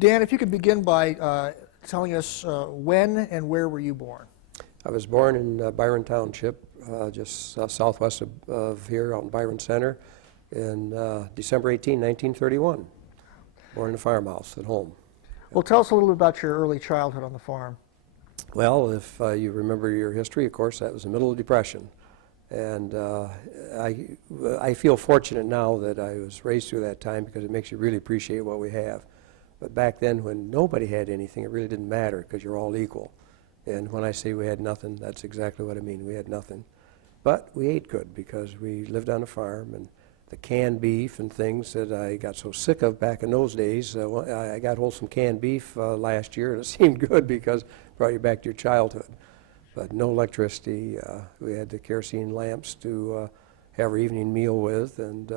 Dan, if you could begin by telling us when and where were you born? I was born in Byron Township, just southwest of here, out in Byron Center, in December 18, 1931. Born in a farmhouse at home. Well, tell us a little bit about your early childhood on the farm. Well, if you remember your history, of course, that was the middle of the Depression. And I feel fortunate now that I was raised through that time because it makes you really appreciate what we have. But back then, when nobody had anything, it really didn't matter because you're all equal. And when I say we had nothing, that's exactly what I mean. We had nothing. But we ate good because we lived on a farm, and the canned beef and things that I got so sick of back in those days. I got hold of some canned beef last year, and it seemed good because it brought you back to your childhood. But no electricity. We had the kerosene lamps to have our evening meal with, and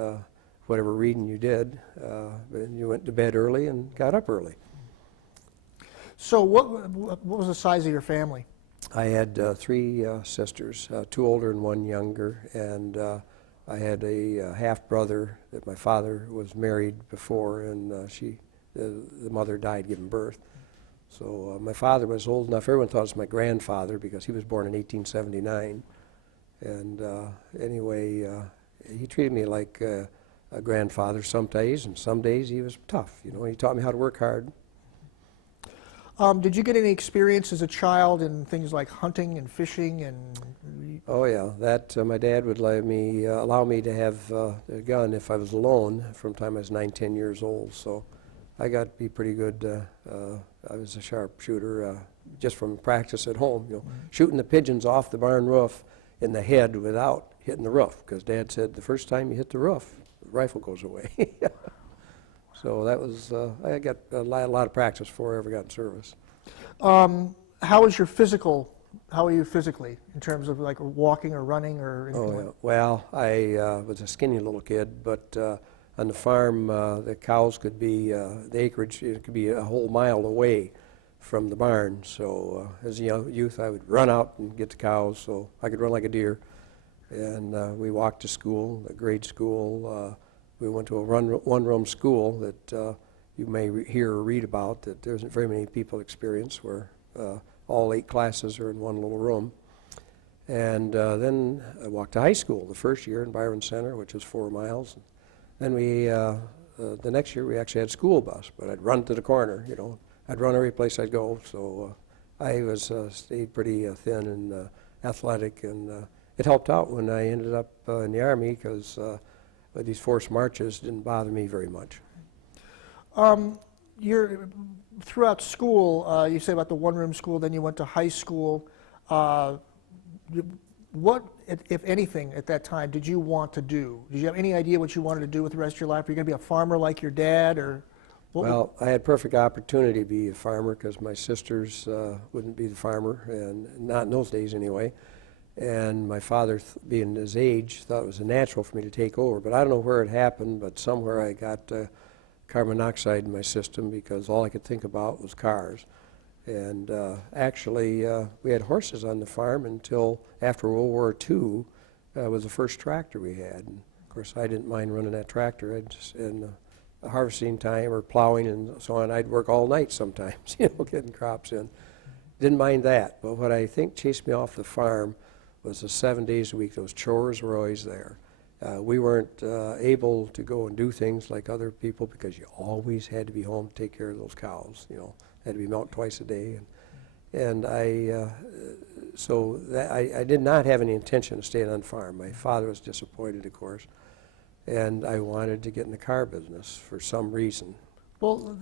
whatever reading you did. And you went to bed early and got up early. So what was the size of your family? I had three sisters, two older and one younger, and I had a half-brother that my father was married before, and the mother died giving birth. So my father was old enough, everyone thought it was my grandfather because he was born in 1879. And anyway, he treated me like a grandfather some days, and some days he was tough. You know, he taught me how to work hard. Did you get any experience as a child in things like hunting and fishing and? Oh yeah, that my dad would allow me to have a gun if I was alone from the time I was 9, 10 years old. So I got to be pretty good. I was a sharpshooter just from practice at home. You know, shooting the pigeons off the barn roof in the head without hitting the roof, because Dad said the first time you hit the roof, the rifle goes away. So that was, I got a lot of practice before I ever got in service. How are you physically in terms of like walking or running or anything? Oh, yeah. Well, I was a skinny little kid, but on the farm, the cows could be, the acreage, it could be a whole mile away from the barn. So as a young youth, I would run out and get the cows so I could run like a deer. And we walked to school, a grade school. We went to a one-room school that you may hear or read about that there isn't very many people experience, where all 8 classes are in one little room. And then I walked to high school the first year in Byron Center, which was 4 miles. Then the next year we actually had a school bus, but I'd run to the corner, you know. I'd run every place I'd go, so I stayed pretty thin and athletic, and it helped out when I ended up in the Army, because these forced marches didn't bother me very much. Throughout school, you say about the one-room school, then you went to high school. What, if anything, at that time, did you want to do? Did you have any idea what you wanted to do with the rest of your life? Were you going to be a farmer like your dad, or? Well, I had perfect opportunity to be a farmer because my sisters wouldn't be the farmer, and not in those days anyway. And my father, being his age, thought it was natural for me to take over. But I don't know where it happened, but somewhere I got carbon monoxide in my system because all I could think about was cars. And actually, we had horses on the farm until after World War II was the first tractor we had. And of course, I didn't mind running that tractor. In harvesting time or plowing and so on, I'd work all night sometimes, you know, getting crops in. Didn't mind that. But what I think chased me off the farm was the 7 days a week. Those chores were always there. We weren't able to go and do things like other people because you always had to be home to take care of those cows. You know, had to be milked twice a day, and I did not have any intention of staying on the farm. My father was disappointed, of course, and I wanted to get in the car business for some reason. Well,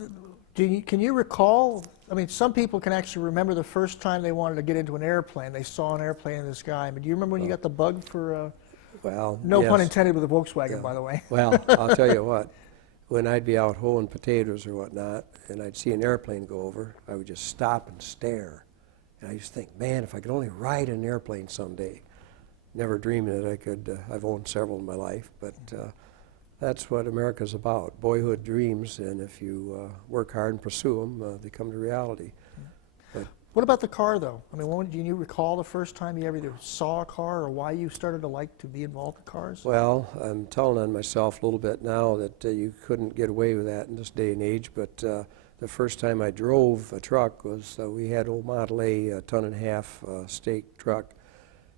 can you recall? I mean, some people can actually remember the first time they wanted to get into an airplane. They saw an airplane in the sky. But do you remember when you got the bug for? Well, no yes. pun intended with the Volkswagen, Yeah. by the way. Well, I'll tell you what. When I'd be out hoeing potatoes or whatnot, and I'd see an airplane go over, I would just stop and stare. And I used to think, man, if I could only ride an airplane someday. Never dreaming that I could. I've owned several in my life, but that's what America's about. Boyhood dreams, and if you work hard and pursue them, they come to reality. But what about the car, though? I mean, do you recall the first time you ever either saw a car or why you started to like to be involved in cars? Well, I'm telling on myself a little bit now that you couldn't get away with that in this day and age, but the the first time I drove a truck was we had old Model A, 1.5 ton stake truck,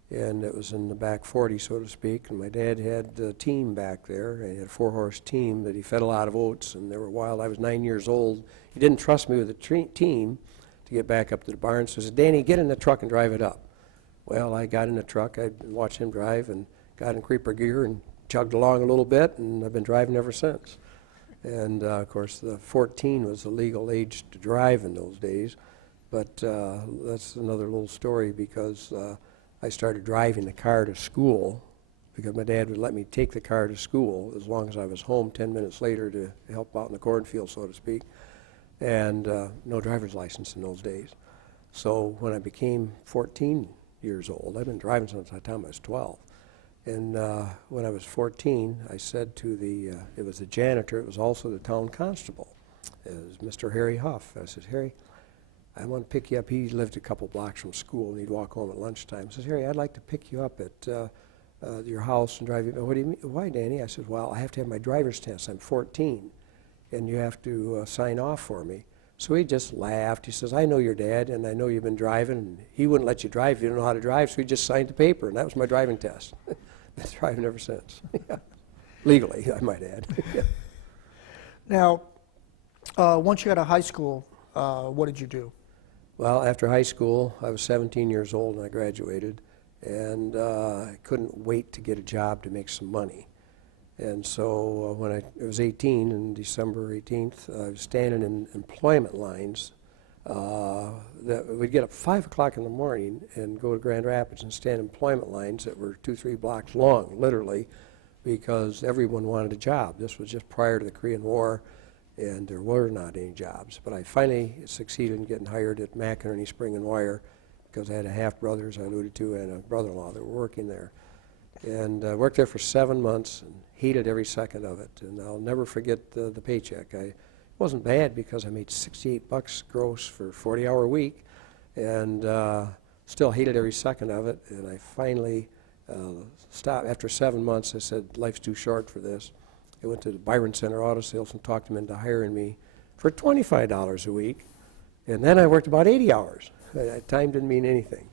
and it was in the back 40, so to speak, and my dad had a team back there. He had a 4-horse team that he fed a lot of oats, and they were wild. I was 9 years old. He didn't trust me with the team to get back up to the barn, so he said, Danny, get in the truck and drive it up. Well, I got in the truck. I watched him drive and got in creeper gear and chugged along a little bit, and I've been driving ever since. And, of course, the 14 was the legal age to drive in those days. But that's another little story because I started driving the car to school because my dad would let me take the car to school as long as I was home 10 minutes later to help out in the cornfield, so to speak. And no driver's license in those days. So when I became 14 years old, I've been driving since the time I was 12. And when I was 14, I said to it was the janitor, it was also the town constable, it was Mr. Harry Huff. I said, Harry, I want to pick you up. He lived a couple blocks from school, and he'd walk home at lunchtime. I said, Harry, I'd like to pick you up at your house and drive you. What do you mean? Why, Danny? I said, well, I have to have my driver's test. I'm 14, and you have to sign off for me. So he just laughed. He says, I know your dad, and I know you've been driving, and he wouldn't let you drive if you don't know how to drive, so he just signed the paper, and that was my driving test. Been driving ever since. Legally, I might add. Now, once you got out of high school, what did you do? Well, after high school, I was 17 years old and I graduated, and I couldn't wait to get a job to make some money. And so when I was 18, on December 18th, I was standing in employment lines that we'd get up 5 o'clock in the morning and go to Grand Rapids and stand in employment lines that were 2-3 blocks long, literally, because everyone wanted a job. This was just prior to the Korean War, and there were not any jobs. But I finally succeeded in getting hired at McInerney Spring and Wire because I had a half-brother, as I alluded to, and a brother-in-law that were working there. And I worked there for 7 months and hated every second of it. And I'll never forget the paycheck. It wasn't bad because I made $68 gross for a 40-hour week, and still hated every second of it. And I finally stopped. After 7 months, I said, life's too short for this. I went to the Byron Center Auto Sales and talked them into hiring me for $25 a week. And then I worked about 80 hours. Time didn't mean anything.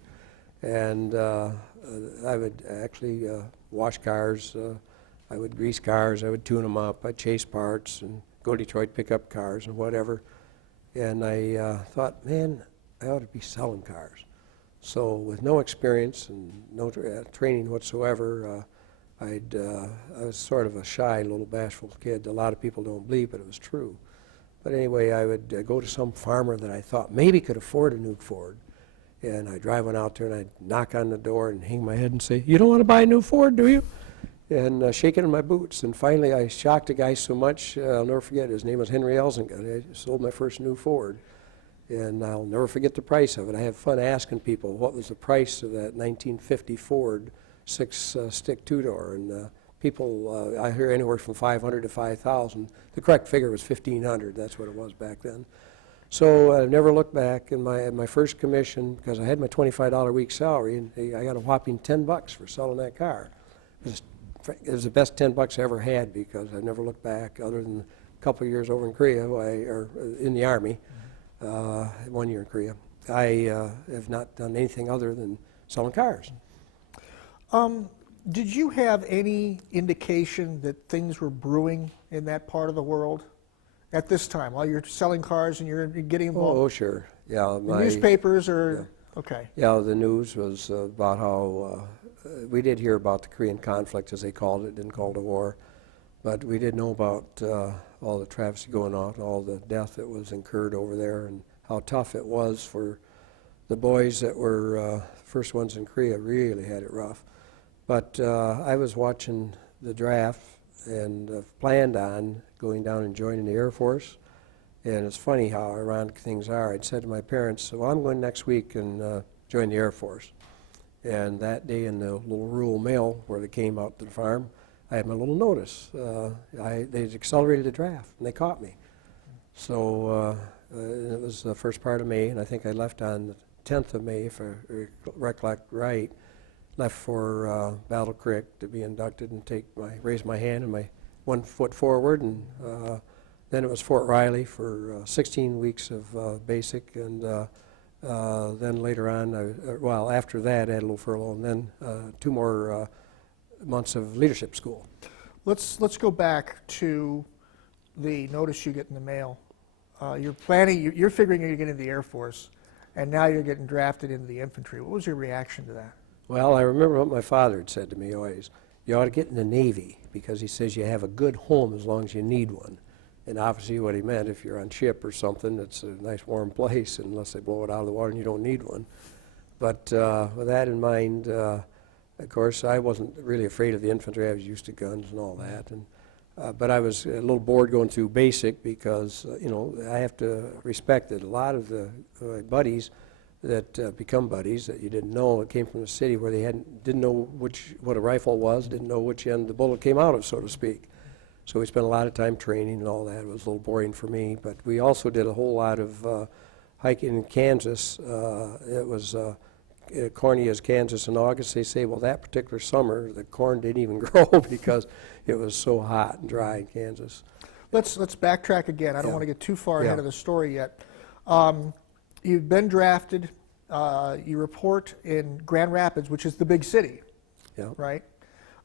And I would actually wash cars. I would grease cars. I would tune them up. I'd chase parts and go to Detroit, pick up cars and whatever. And I thought, man, I ought to be selling cars. So with no experience and no training whatsoever, I was sort of a shy, little bashful kid. A lot of people don't believe, but it was true. But anyway, I would go to some farmer that I thought maybe could afford a new Ford. And I'd drive one out there and I'd knock on the door and hang my head and say, you don't want to buy a new Ford, do you? And shake it in my boots. And finally, I shocked a guy so much, I'll never forget. His name was Henry Elzinga. I sold my first new Ford. And I'll never forget the price of it. I have fun asking people what was the price of that 1950 Ford six-stick two-door. And people, I hear anywhere from $500 to $5,000. The correct figure was $1,500. That's what it was back then. So I never looked back. In my first commission, because I had my $25 a week salary, and I got a whopping $10 for selling that car. It was the best $10 I ever had because I never looked back, other than a couple of years over in Korea, or in the Army, 1 year in Korea. I have not done anything other than selling cars. Did you have any indication that things were brewing in that part of the world at this time, while you're selling cars and you're getting involved? Oh, sure. Yeah, the newspapers are, okay. Yeah, the news was about how, we did hear about the Korean conflict, as they called it, didn't call it a war, but we did know about all the travesty going on, all the death that was incurred over there, and how tough it was for the boys that were first ones in Korea. Really had it rough. But I was watching the draft and planned on going down and joining the Air Force. And it's funny how ironic things are. I'd said to my parents, well, I'm going next week and join the Air Force. And that day in the little rural mail where they came out to the farm, I had my little notice. They'd accelerated the draft, and they caught me. So it was the first part of May, and I think I left on the 10th of May, if I recollect right. Left for Battle Creek to be inducted and raise my hand and my 1 foot forward, and Then it was Fort Riley for 16 weeks of basic, and then later on, well, after that, I had a little furlough, and then 2 more months of leadership school. Let's go back to the notice you get in the mail. You're planning, you're figuring you're getting into the Air Force, and now you're getting drafted into the infantry. What was your reaction to that? Well, I remember what my father had said to me always. You ought to get in the Navy, because he says you have a good home as long as you need one. And obviously what he meant, if you're on ship or something, it's a nice warm place, unless they blow it out of the water and you don't need one. But with that in mind, of course, I wasn't really afraid of the infantry. I was used to guns and all that. And but I was a little bored going through basic because, you know, I have to respect that a lot of the buddies that become buddies that you didn't know, it came from the city where they didn't know what a rifle was, didn't know which end the bullet came out of, so to speak. So we spent a lot of time training and all that. It was a little boring for me, but we also did a whole lot of hiking in Kansas. It was corny as Kansas in August. They say, well, that particular summer, the corn didn't even grow because it was so hot and dry in Kansas. Let's backtrack again. I don't want to get too far ahead of the story yet. You've been drafted. You report in Grand Rapids, which is the big city, right?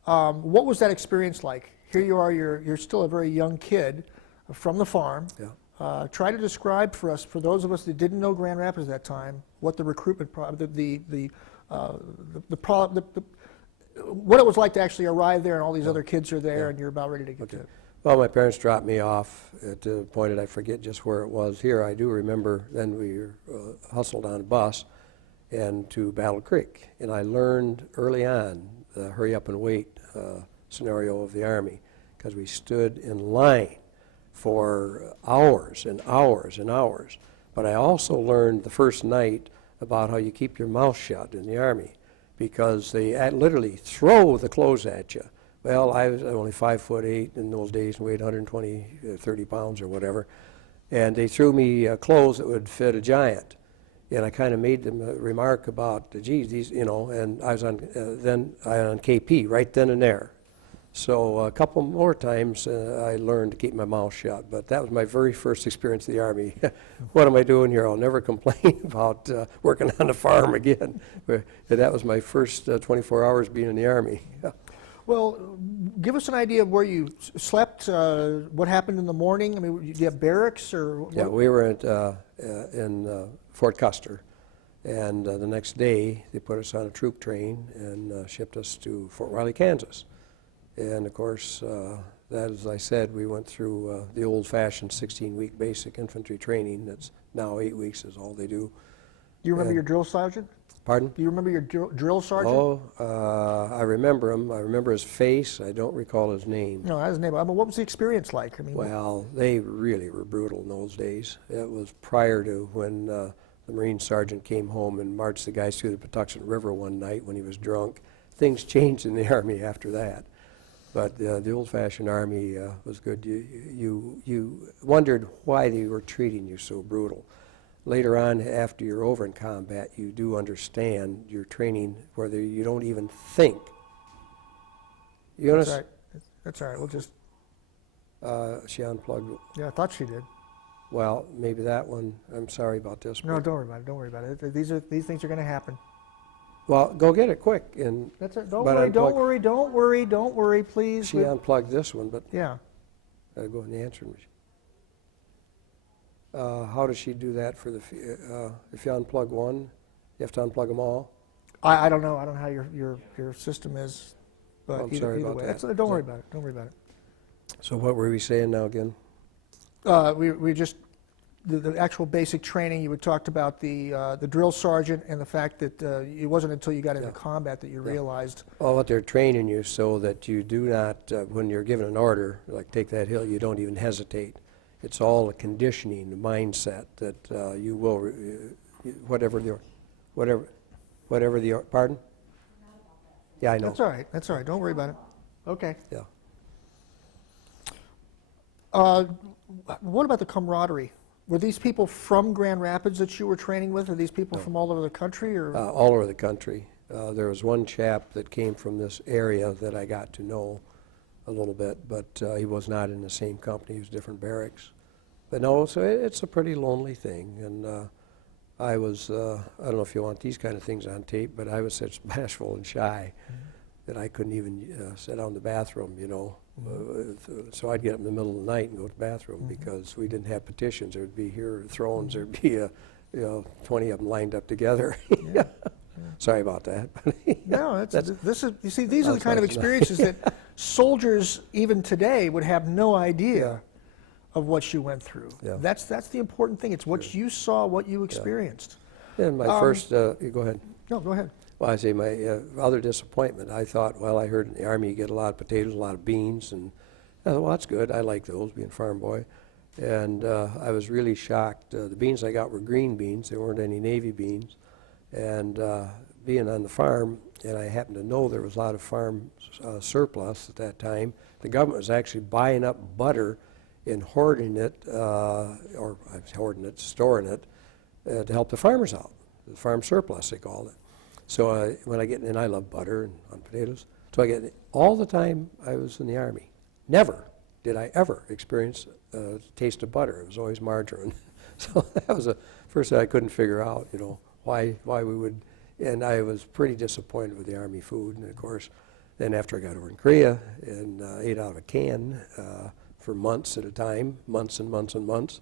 What was that experience like? Here you are, you're still a very young kid from the farm. Try to describe for us, for those of us that didn't know Grand Rapids at that time, what the recruitment, what it was like to actually arrive there and all these other kids are there and you're about ready to get to it. Well, my parents dropped me off at a point that I forget just where it was. Here I do remember then we were hustled on a bus and to Battle Creek. And I learned early on the hurry up and wait scenario of the Army, because we stood in line for hours and hours and hours. But I also learned the first night about how you keep your mouth shut in the Army, because they literally throw the clothes at you. Well, I was only 5'8" in those days and weighed 120, 30 pounds or whatever. And they threw me clothes that would fit a giant. And I kind of made them a remark about, geez, these, you know, and I was on, on KP right then and there. So a couple more times I learned to keep my mouth shut, but that was my very first experience in the Army. What am I doing here? I'll never complain about working on the farm again. But that was my first 24 hours being in the Army. Well, give us an idea of where you slept, what happened in the morning. I mean, did you have barracks or what? Yeah, we were in Fort Custer, and the next day they put us on a troop train and shipped us to Fort Riley, Kansas. And of course, that, as I said, we went through the old-fashioned 16-week basic infantry training. That's now 8 weeks is all they do. Do you remember your drill sergeant? Pardon? Do you remember your drill sergeant? Oh, I remember him. I remember his face. I don't recall his name. No, that's his name. I mean, what was the experience like? I mean, well, they really were brutal in those days. It was prior to when the Marine sergeant came home and marched the guys through the Patuxent River one night when he was drunk. Things changed in the Army after that. But the old-fashioned Army was good. You wondered why they were treating you so brutal. Later on, after you're over in combat, you do understand your training, whether you don't even think. You That's all right. That's all right. We'll just. She unplugged. Yeah, I thought she did. Well, maybe that one. I'm sorry about this. No, don't worry about it. Don't worry about it. These things are going to happen. Well, go get it quick. And that's it. Don't worry. Don't worry. Don't worry. Don't worry. Please. She unplugged this one, but yeah. Gotta go in the answering machine. How does she do that for the? If you unplug one, you have to unplug them all. I don't know. I don't know how your system is, but I'm sorry about way, that. Don't worry about it. Don't worry about it. So what were we saying now again? We just the actual basic training. You had talked about the drill sergeant and the fact that it wasn't until you got into combat that you realized. Well, what they're training you so that you do not, when you're given an order, like take that hill, you don't even hesitate. It's all a conditioning, the mindset that you will, whatever the, pardon? Yeah, I know. That's all right. That's all right. Don't worry about it. Okay. Yeah. What about the camaraderie? Were these people from Grand Rapids that you were training with? Are these people from all over the country? Or? All over the country. There was one chap that came from this area that I got to know a little bit, but he was not in the same company. He was different barracks. But no, so it's a pretty lonely thing. And I was, I don't know if you want these kind of things on tape, but I was such bashful and shy that I couldn't even sit down in the bathroom, you know. So I'd get up in the middle of the night and go to the bathroom because we didn't have petitions. There would be here thrones, there'd be 20 of them lined up together. Sorry about that. No, this is, you see, these are the kind of experiences that soldiers even today would have no idea of what you went through. That's the important thing. It's what you saw, what you experienced. And my first, go ahead. No, go ahead. Well, I say my other disappointment, I thought, well, I heard in the Army you get a lot of potatoes, a lot of beans, and I thought, well, that's good. I like those, being a farm boy. And I was really shocked. The beans I got were green beans. There weren't any Navy beans. And being on the farm, and I happened to know there was a lot of farm surplus at that time, the government was actually buying up butter and hoarding it, storing it, to help the farmers out. The farm surplus, they called it. So when I get, and I love butter and on potatoes, so I get, all the time I was in the Army, never did I ever experience a taste of butter. It was always margarine. So that was the first thing I couldn't figure out, you know, why we would, and I was pretty disappointed with the Army food. And of course, then after I got over in Korea and ate out of a can for months at a time, months and months and months,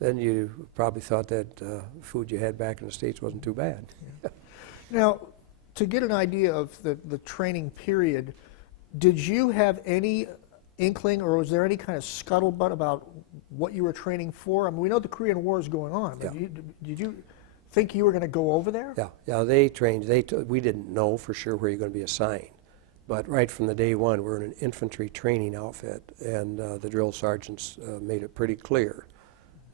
then you probably thought that food you had back in the States wasn't too bad. Now, to get an idea of the training period, did you have any inkling, or was there any kind of scuttlebutt about what you were training for? I mean, we know the Korean War is going on, but did you think you were going to go over there? Yeah, they trained. We didn't know for sure where you're going to be assigned. But right from the day one, we're in an infantry training outfit, and the drill sergeants made it pretty clear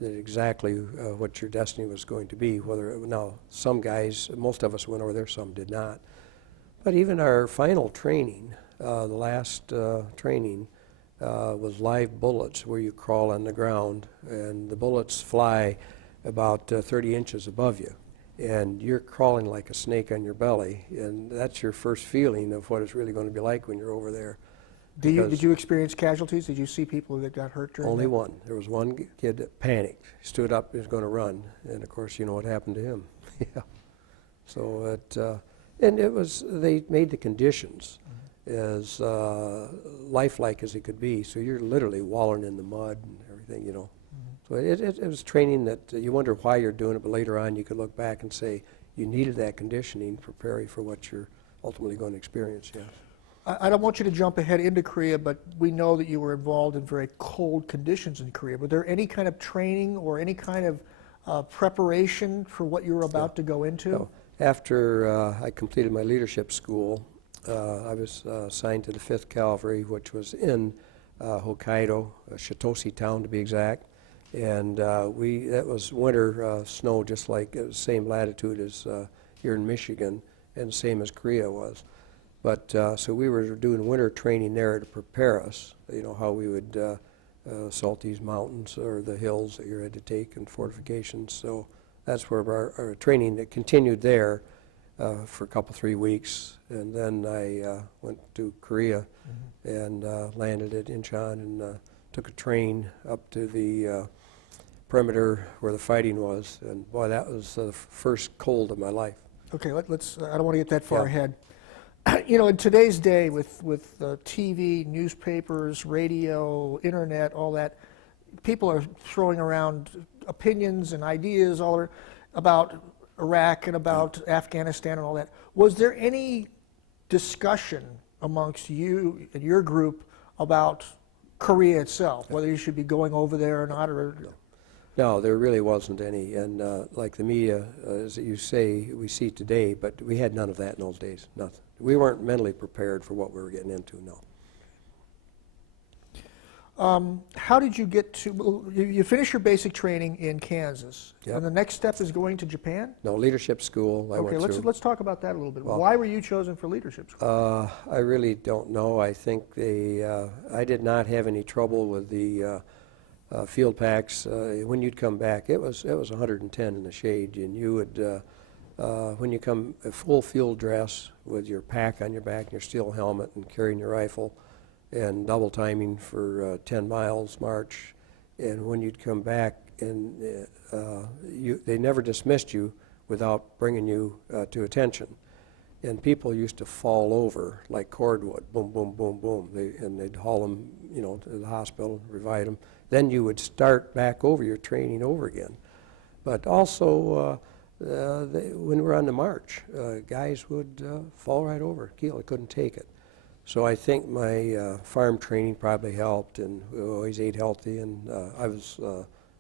that exactly what your destiny was going to be. Now, some guys, most of us went over there, some did not. But even our final training, the last training, was live bullets, where you crawl on the ground, and the bullets fly about 30 inches above you. And you're crawling like a snake on your belly, and that's your first feeling of what it's really going to be like when you're over there. Did you experience casualties? Did you see people that got hurt during Only that? one. There was one kid that panicked, stood up, he was going to run, and of course you know what happened to him. So and it was, they made the conditions as lifelike as it could be, so you're literally wallowing in the mud and everything, you know. So it was training that you wonder why you're doing it, but later on you could look back and say you needed that conditioning to prepare you for what you're ultimately going to experience, yes. I don't want you to jump ahead into Korea, but we know that you were involved in very cold conditions in Korea. Were there any kind of training or any kind of preparation for what you were about to go into? No. After I completed my leadership school, I was assigned to the 5th Cavalry, which was in Hokkaido, Shitoshi town to be exact. And that was winter snow, just like same latitude as here in Michigan, and same as Korea was. But so we were doing winter training there to prepare us, you know, how we would assault these mountains or the hills that you had to take and fortifications. So that's where our training that continued there for a couple, 3 weeks. And then I went to Korea and landed at Incheon and took a train up to the perimeter where the fighting was. And boy, that was the first cold of my life. Okay, let's. I don't want to get that far ahead. You know, in today's day with TV, newspapers, radio, internet, all that, people are throwing around opinions and ideas about Iraq and about Afghanistan and all that. Was there any discussion amongst you and your group about Korea itself, whether you should be going over there or not? No, there really wasn't any, and like the media, as you say, we see today, but we had none of that in those days, nothing. We weren't mentally prepared for what we were getting into, no. How did you get to, you finished your basic training in Kansas, and the next step is going to Japan? No, leadership school I went through. Let's talk about that a little bit. Well, why were you chosen for leadership school? I really don't know. I think I did not have any trouble with the field packs. When you'd come back, it was 110 in the shade, and you would, when you come full field dress with your pack on your back and your steel helmet and carrying your rifle and double timing for 10 miles march, And when you'd come back, and they never dismissed you without bringing you to attention. And people used to fall over like cordwood, boom, boom, boom, boom. And they'd haul them, to the hospital, revive them. Then you would start back over your training over again. But also, when we were on the march, guys would fall right over, keel. They couldn't take it. So I think my farm training probably helped, and we always ate healthy, and I was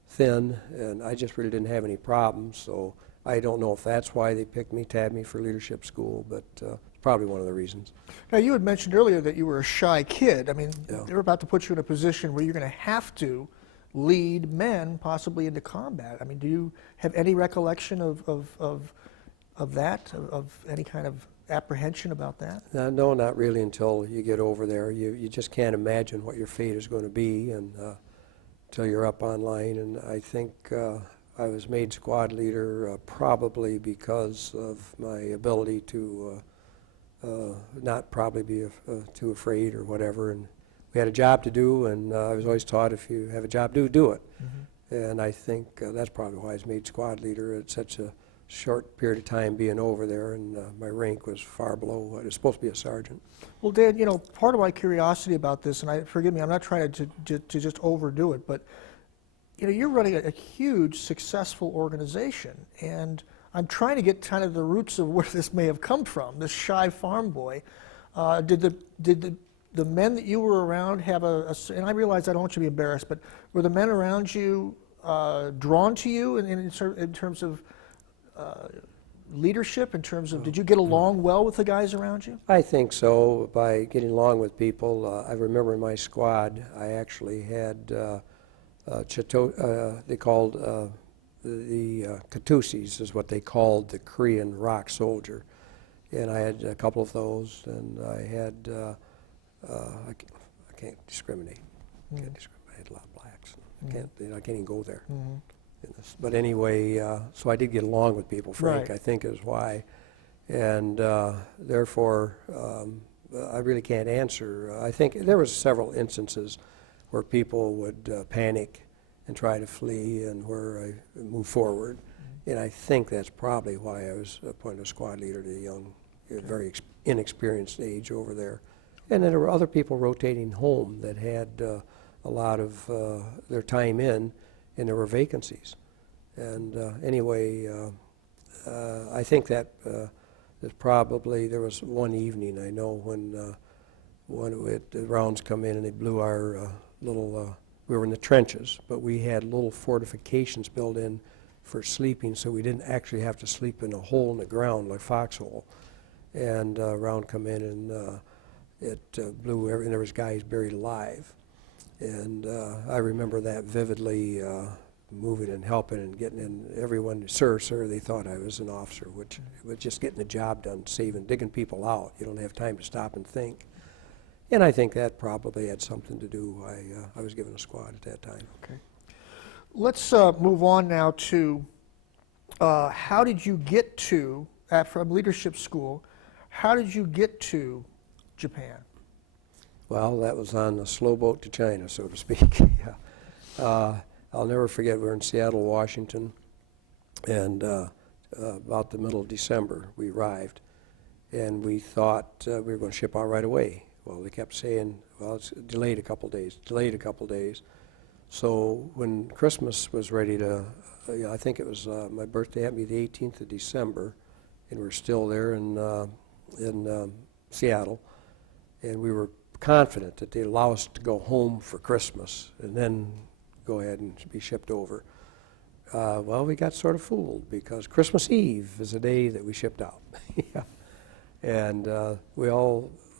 thin, and I just really didn't have any problems. So I don't know if that's why they tabbed me for leadership school, but it's probably one of the reasons. Now, you had mentioned earlier that you were a shy kid. I mean, Yeah. they're about to put you in a position where you're going to have to lead men possibly into combat. I mean, do you have any recollection of that, of any kind of apprehension about that? No, not really until you get over there. You just can't imagine what your fate is going to be and until you're up online. And I think I was made squad leader probably because of my ability to not probably be too afraid or whatever. And we had a job to do, and I was always taught if you have a job to do, do it. Mm-hmm. And I think that's probably why I was made squad leader at such a short period of time being over there, and my rank was far below what was supposed to be a sergeant. Well, Dan, part of my curiosity about this, and forgive me, I'm not trying to just overdo it, but you're running a huge, successful organization, and I'm trying to get kind of the roots of where this may have come from. This shy farm boy, did the men that you were around have and I realize I don't want you to be embarrassed, but were the men around you drawn to you in terms of leadership, in terms of, did you get along well with the guys around you? I think so, by getting along with people. I remember in my squad, I actually had, they called the Katusis is what they called the Korean rock soldier. And I had a couple of those, and I had, I can't discriminate. I had a lot of blacks. I can't even go there. Mm-hmm. But anyway, so I did get along with people, Frank, right. I think is why. And therefore, I really can't answer. I think there was several instances where people would panic and try to flee, and where I moved forward. Mm-hmm. And I think that's probably why I was appointed a squad leader at a young, very inexperienced age over there. And then there were other people rotating home that had a lot of their time in, and there were vacancies. And anyway, I think that there was one evening, I know, when the rounds come in and they blew our little, we were in the trenches, but we had little fortifications built in for sleeping, so we didn't actually have to sleep in a hole in the ground like foxhole. And round come in, and it blew, and there was guys buried alive. And I remember that vividly, moving and helping and getting in. Everyone, sir, they thought I was an officer, which was just getting the job done, digging people out. You don't have time to stop and think. And I think that probably had something to do why I was given a squad at that time. Okay. Let's move on now to how did you get to, from leadership school, how did you get to Japan? Well, that was on a slow boat to China, so to speak. Yeah. I'll never forget, we were in Seattle, Washington, and about the middle of December we arrived, and we thought we were going to ship out right away. Well, they kept saying, well, it's delayed a couple days. So when Christmas was ready to, I think it was my birthday happened to be the 18th of December, and we were still there in Seattle, and we were confident that they'd allow us to go home for Christmas and then go ahead and be shipped over. Well, we got sort of fooled, because Christmas Eve is the day that we shipped out. Yeah. And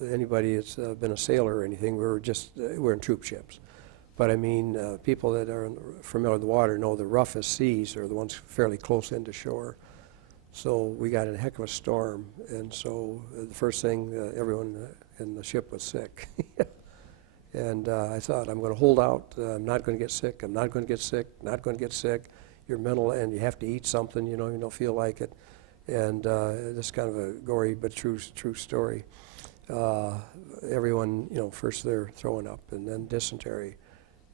anybody that's been a sailor or anything, we're in troop ships. But I mean, people that are familiar with the water know the roughest seas are the ones fairly close into shore. So we got in a heck of a storm, and so the first thing, everyone in the ship was sick. And I thought, I'm going to hold out. I'm not going to get sick. I'm not going to get sick. Not going to get sick. You're mental, and you have to eat something. You don't feel like it. And this is kind of a gory but true story. Everyone, first they're throwing up, and then dysentery,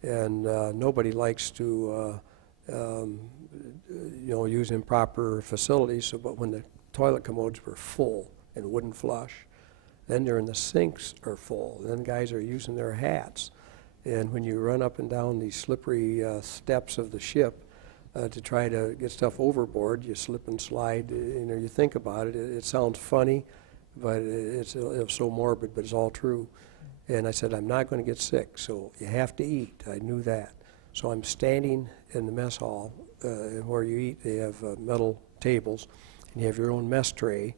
and nobody likes to use improper facilities. So, but when the toilet commodes were full and wouldn't flush, then the sinks are full. Then guys are using their hats, and when you run up and down these slippery steps of the ship to try to get stuff overboard, you slip and slide. You think about it. It sounds funny, but it's so morbid, but it's all true. And I said, I'm not going to get sick, so you have to eat. I knew that. So I'm standing in the mess hall, and where you eat, they have metal tables, and you have your own mess tray,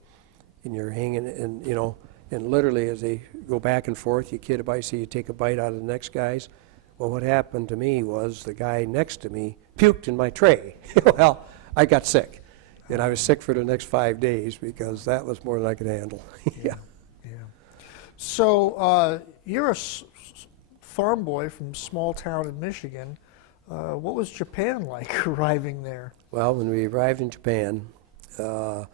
and you're hanging, and and literally as they go back and forth, you kid a bite, so you take a bite out of the next guy's. Well, what happened to me was the guy next to me puked in my tray. Well, I got sick, and I was sick for the next 5 days because that was more than I could handle. Yeah. So you're a farm boy from small town in Michigan. What was Japan like arriving there? Well, when we arrived in Japan, the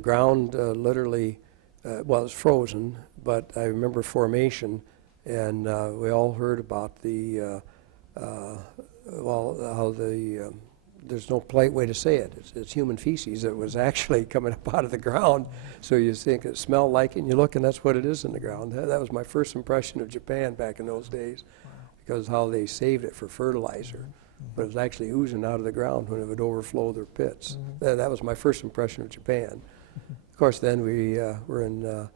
ground literally, it was frozen, but I remember formation, and we all heard about how there's no polite way to say it. It's human feces that was actually coming up out of the ground. So you think it smelled like it, and you look, and that's what it is in the ground. That was my first impression of Japan back in those days, because how they saved it for fertilizer. But it was actually oozing out of the ground when it would overflow their pits. That was my first impression of Japan. Of course, then we were in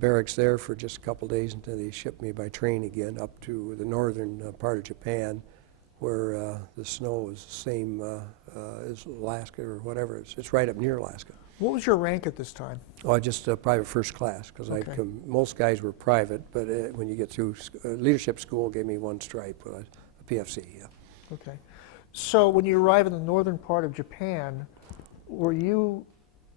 barracks there for just a couple days until they shipped me by train again up to the northern part of Japan, where the snow is the same as Alaska or whatever. It's right up near Alaska. What was your rank at this time? Oh, just private first class, because most guys were private, but when you get through leadership school, gave me one stripe, a PFC. Yeah. Okay. So when you arrive in the northern part of Japan, were you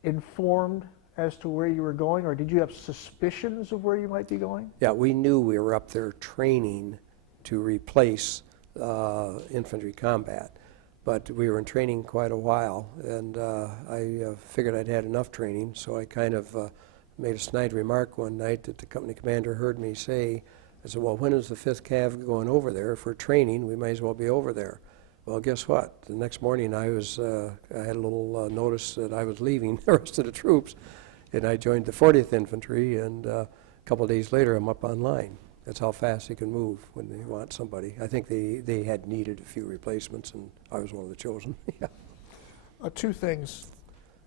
informed as to where you were going, or did you have suspicions of where you might be going? Yeah, we knew we were up there training to replace infantry combat, but we were in training quite a while, and I figured I'd had enough training, so I kind of made a snide remark one night that the company commander heard me say. I said, well, when is the 5th Cav going over there? If we're training, we might as well be over there. Well, guess what? The next morning I had a little notice that I was leaving the rest of the troops, and I joined the 40th Infantry, and a couple of days later I'm up on line. That's how fast they can move when they want somebody. I think they had needed a few replacements, and I was one of the chosen. Yeah. Two things.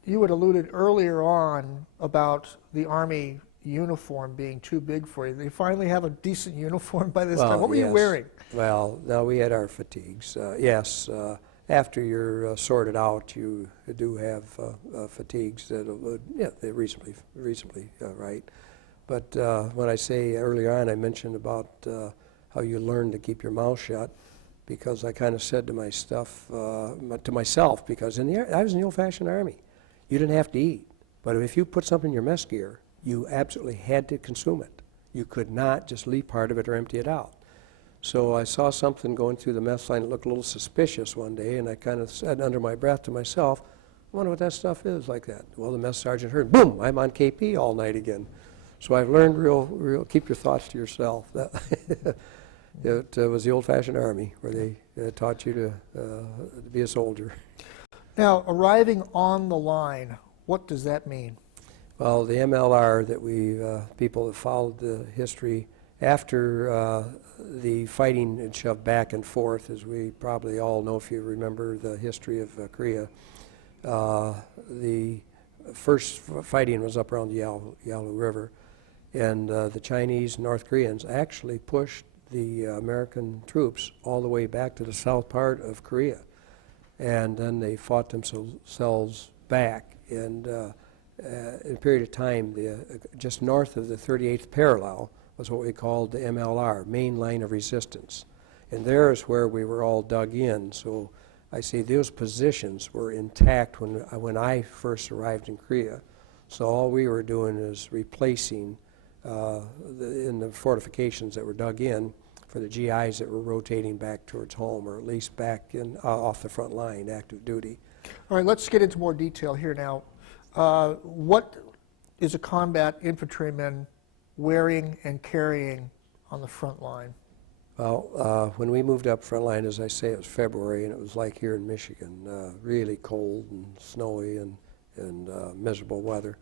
You had alluded earlier on about the Army uniform being too big for you. They finally have a decent uniform by this time. What were you wearing? Well, now we had our fatigues. Yes, after you're sorted out, you do have fatigues that they're reasonably right. But when I say earlier on, I mentioned about how you learn to keep your mouth shut, because I kind of said to myself, because I was in the old-fashioned Army. You didn't have to eat, but if you put something in your mess gear, you absolutely had to consume it. You could not just leave part of it or empty it out. So I saw something going through the mess line that looked a little suspicious one day, and I kind of said under my breath to myself, I wonder what that stuff is like that. Well, the mess sergeant heard, boom, I'm on KP all night again. So I've learned real keep your thoughts to yourself. It was the old-fashioned Army where they taught you to be a soldier. Now, arriving on the line, what does that mean? Well, the MLR that people have followed the history after the fighting had shoved back and forth, as we probably all know if you remember the history of Korea. The first fighting was up around the Yalu River, and the Chinese and North Koreans actually pushed the American troops all the way back to the south part of Korea, and then they fought themselves back, and in a period of time, just north of the 38th parallel was what we called the MLR, main line of resistance. And there is where we were all dug in. So I say those positions were intact when I first arrived in Korea. So all we were doing is replacing in the fortifications that were dug in for the GIs that were rotating back towards home, or at least back in off the front line, active duty. All right, let's get into more detail here now. What is a combat infantryman wearing and carrying on the front line? Well, when we moved up Frontline, as I say, it was February, and it was like here in Michigan, really cold and snowy and miserable weather.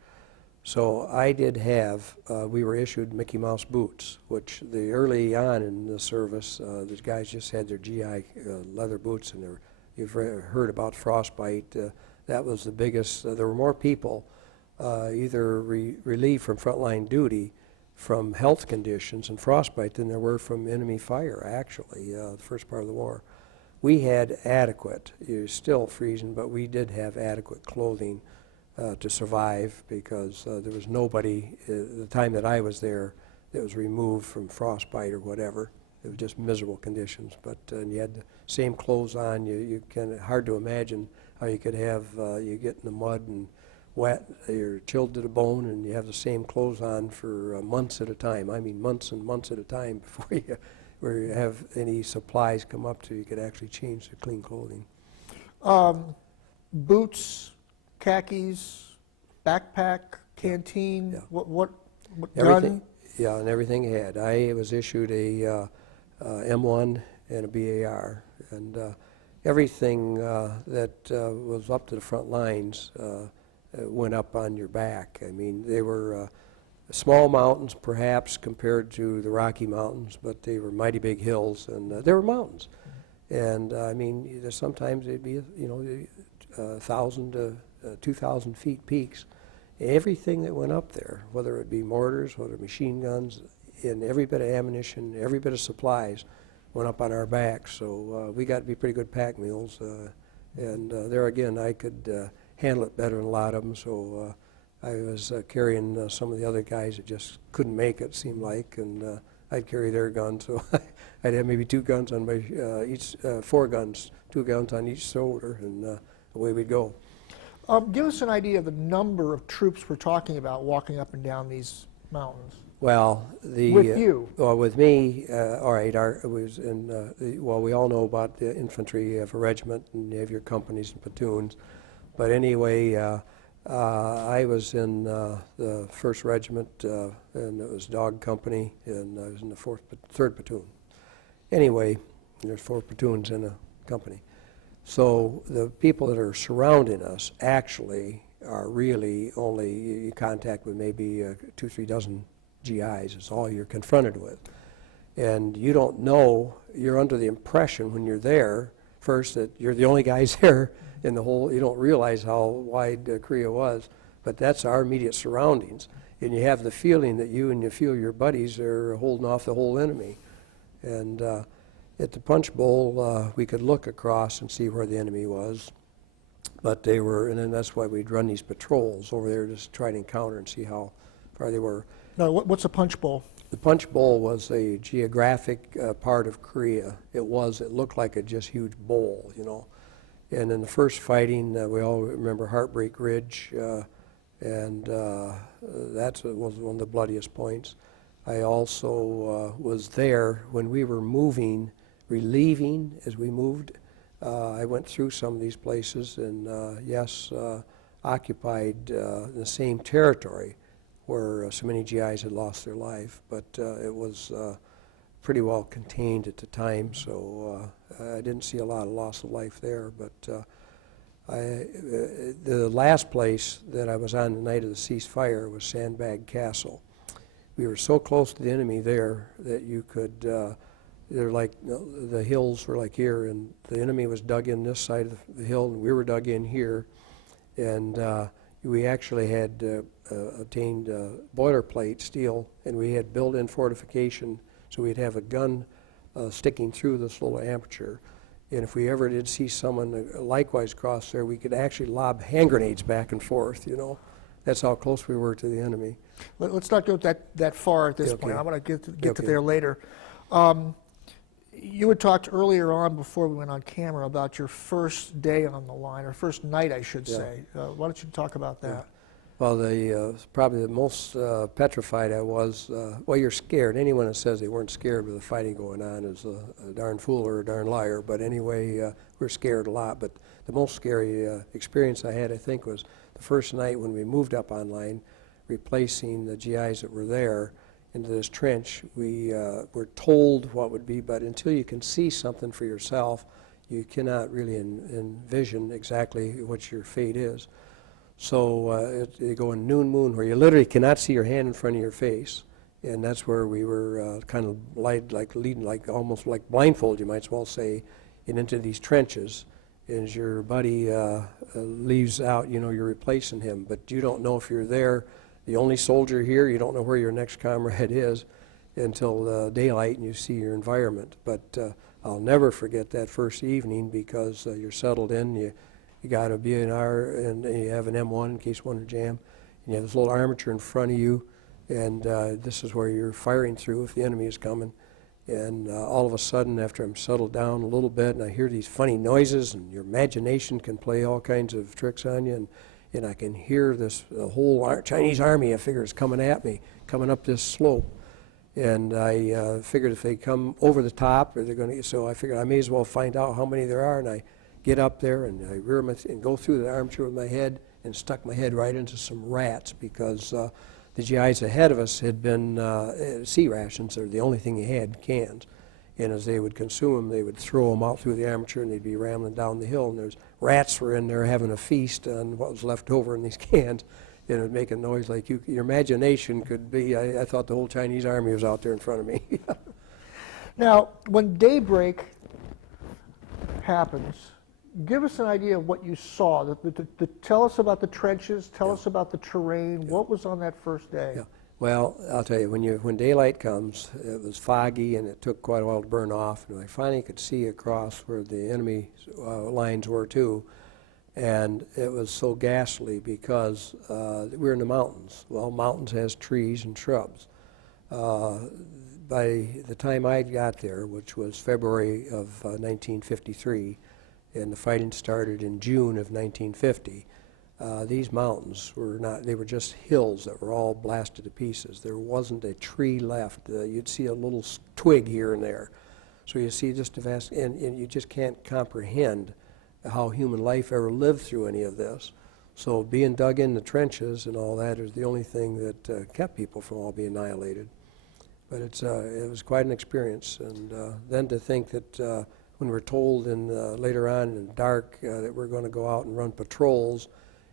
So I did have, we were issued Mickey Mouse boots, which early on in the service, the guys just had their GI leather boots, and you've heard about frostbite. That was the biggest. There were more people either relieved from frontline duty from health conditions and frostbite than there were from enemy fire, actually, the first part of the war. We had adequate, you're still freezing, but we did have adequate clothing to survive, because there was nobody, the time that I was there, that was removed from frostbite or whatever. It was just miserable conditions, but and you had the same clothes on. You can, hard to imagine how you could have, you get in the mud and wet, you're chilled to the bone, and you have the same clothes on for months at a time. I mean months and months at a time before you have any supplies come up to you could actually change to clean clothing. Boots, khakis, backpack, canteen, Yeah. what Everything, gun? yeah, and everything had. I was issued a M1 and a BAR, and everything that was up to the front lines went up on your back. I mean, they were small mountains, perhaps, compared to the Rocky Mountains, but they were mighty big hills, and they were mountains. And I mean, sometimes they'd be, 1,000 to 2,000 feet peaks. Everything that went up there, whether it be mortars, whether machine guns, and every bit of ammunition, every bit of supplies, went up on our backs. So we got to be pretty good pack mules, and there again, I could handle it better than a lot of them. So I was carrying some of the other guys that just couldn't make it, seemed like, and I'd carry their guns. So I'd have maybe 2 guns on my each, 4 guns, 2 guns on each shoulder, and away we'd go. Give us an idea of the number of troops we're talking about walking up and down these mountains. Well, With you? Well, with me, all right. It was in. Well, we all know about the infantry. You have a regiment, and you have your companies and platoons. But anyway, I was in the 1st Regiment, and it was Dog Company, and I was in the 3rd Platoon. Anyway, there's 4 platoons in a company. So the people that are surrounding us actually are really only you contact with maybe 2-3 dozen GIs. Is all you're confronted with, and you don't know. You're under the impression when you're there first that you're the only guys there in the whole. You don't realize how wide Korea was, but that's our immediate surroundings, and you have the feeling that you and your buddies are holding off the whole enemy, and. At the punch bowl, we could look across and see where the enemy was, but they were, and then that's why we'd run these patrols over there just to try to encounter and see how far they were. No, what's a punch bowl? The punch bowl was a geographic part of Korea. It looked like a just huge bowl, And in the first fighting, we all remember Heartbreak Ridge, and that was one of the bloodiest points. I also was there when we were relieving as we moved. I went through some of these places and yes, occupied the same territory where so many GIs had lost their life, but it was pretty well contained at the time, so I didn't see a lot of loss of life there. But the last place that I was on the night of the ceasefire was Sandbag Castle. We were so close to the enemy there that you could they're like, the hills were like here, and the enemy was dug in this side of the hill, and we were dug in here. And we actually had obtained boilerplate steel, and we had built-in fortification, so we'd have a gun sticking through this little aperture. And if we ever did see someone likewise cross there, we could actually lob hand grenades back and forth, That's how close we were to the enemy. Let's not go that far at this point. I want to get to there later. You had talked earlier on before we went on camera about your first day on the line, or first night, I should say. Why don't you talk about that? Yeah. Well, probably the most petrified I was, well, you're scared. Anyone that says they weren't scared with the fighting going on is a darn fool or a darn liar. But anyway, we're scared a lot. But the most scary experience I had, I think, was the first night when we moved up online, replacing the GIs that were there. into this trench. We were told what would be, but until you can see something for yourself, you cannot really envision exactly what your fate is. So you go in noon moon where you literally cannot see your hand in front of your face, and that's where we were kind of leading, like almost like blindfold, you might as well say, into these trenches. And as your buddy leaves out, you know, you're replacing him, but you don't know if you're there, the only soldier here. You don't know where your next comrade is until daylight and you see your environment. But I'll never forget that first evening because you're settled in. You got to be an R, and you have an M1 in case one would jam. And you have this little armature in front of you, and this is where you're firing through if the enemy is coming. And all of a sudden, after I'm settled down a little bit, and I hear these funny noises, and your imagination can play all kinds of tricks on you, and I can hear this whole Chinese army, I figure, is coming at me, coming up this slope. And I figured if they come over the top, or they're going to, so I figured I may as well find out how many there are, and I get up there, and I rear my and go through the armature with my head, and stuck my head right into some rats, because the GIs ahead of us had been sea rations. They're the only thing they had, cans. And as they would consume them, they would throw them out through the armature, and they'd be rambling down the hill. And there's rats were in there having a feast on what was left over in these cans, and it would make a noise like your imagination could be. I thought the whole Chinese army was out there in front of me. Now, when daybreak happens, give us an idea of what you saw. Tell us about the trenches. Tell us about the terrain. What was on that first day? Yeah. Well, I'll tell you, when daylight comes, it was foggy and it took quite a while to burn off. And I finally could see across where the enemy lines were too. And it was so ghastly because we're in the mountains. Well, mountains has trees and shrubs. By the time I got there, which was February of 1953, and the fighting started in June of 1950, these mountains were not, they were just hills that were all blasted to pieces. There wasn't a tree left. You'd see a little twig here and there. So you see just a vast, and you just can't comprehend how human life ever lived through any of this. So being dug in the trenches and all that is the only thing that kept people from all being annihilated. But it was quite an experience. And then to think that when we're told later on in the dark that we're going to go out and run patrols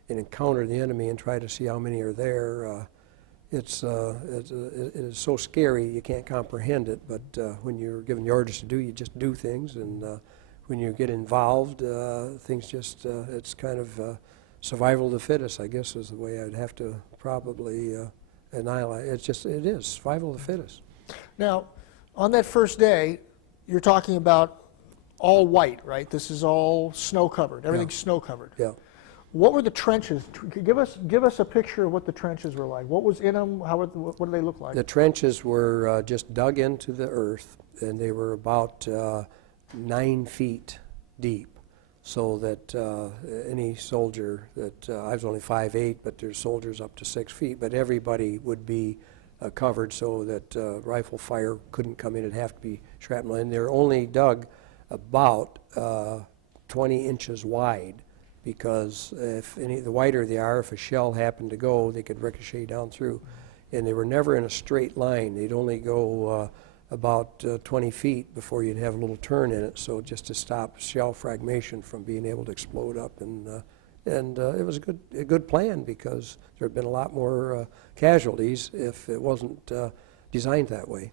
and encounter the enemy and try to see how many are there, it is so scary you can't comprehend it. But when you're given the orders to do, you just do things. And when you get involved, things just, it's kind of survival of the fittest, I guess is the way I'd have to probably annihilate. It is survival of the fittest. Now, on that first day, you're talking about all white, right? This is all snow covered. Everything's snow covered. Yeah. What were the trenches? Give us a picture of what the trenches were like. What was in them? What do they look like? The trenches were just dug into the earth, and they were about 9 feet deep, so that any soldier that I was only 5'8", but there's soldiers up to 6 feet, but everybody would be covered so that rifle fire couldn't come in. It'd have to be shrapnel, and they're only dug about 20 inches wide, because the wider they are, if a shell happened to go, they could ricochet down through. And they were never in a straight line. They'd only go about 20 feet before you'd have a little turn in it, so just to stop shell fragmentation from being able to explode up. And it was a good plan, because there had been a lot more casualties if it wasn't designed that way.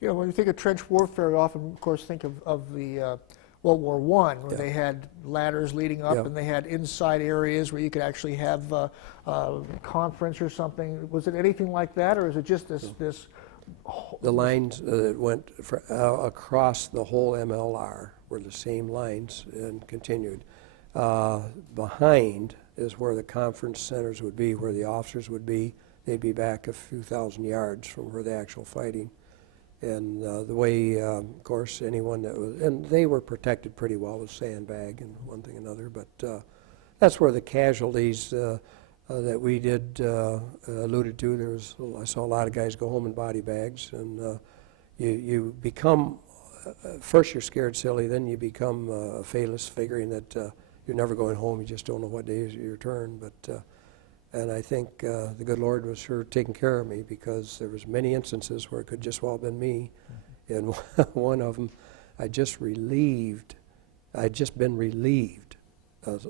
You know, when you think of trench warfare, you often, of course, think of the World War I, where they had ladders leading up, and they had inside areas where you could actually have a conference or something. Was it anything like that, or is it just this? The lines that went across the whole MLR were the same lines and continued. Behind is where the conference centers would be, where the officers would be. They'd be back a few thousand yards from where the actual fighting. And the way, of course, anyone that was, and they were protected pretty well with sandbag and one thing and another, but that's where the casualties that we did alluded to. I saw a lot of guys go home in body bags, and you become, first you're scared silly, then you become fatalists, figuring that you're never going home, you just don't know what day is your turn. But And I think the good Lord was sure taking care of me, because there was many instances where it could just well have been me. And one of them, I'd just been relieved,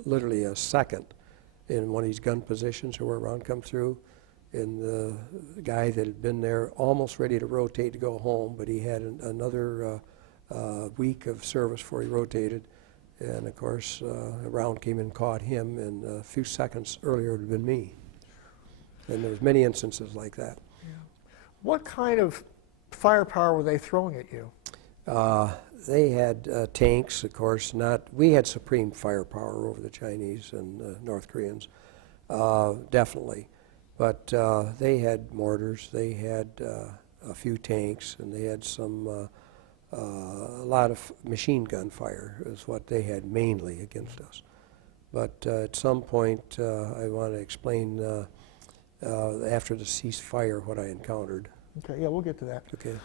literally a second, in one of these gun positions where around come through. And the guy that had been there almost ready to rotate to go home, but he had another week of service before he rotated. And of course, a round came and caught him, and a few seconds earlier it had been me. And there was many instances like that. Yeah. What kind of firepower were they throwing at you? They had tanks, of course. We had supreme firepower over the Chinese and North Koreans, definitely. But they had mortars, they had a few tanks, and they had a lot of machine gun fire is what they had mainly against us. But at some point, I want to explain after the ceasefire what I encountered. Okay, yeah, we'll get to that. Okay.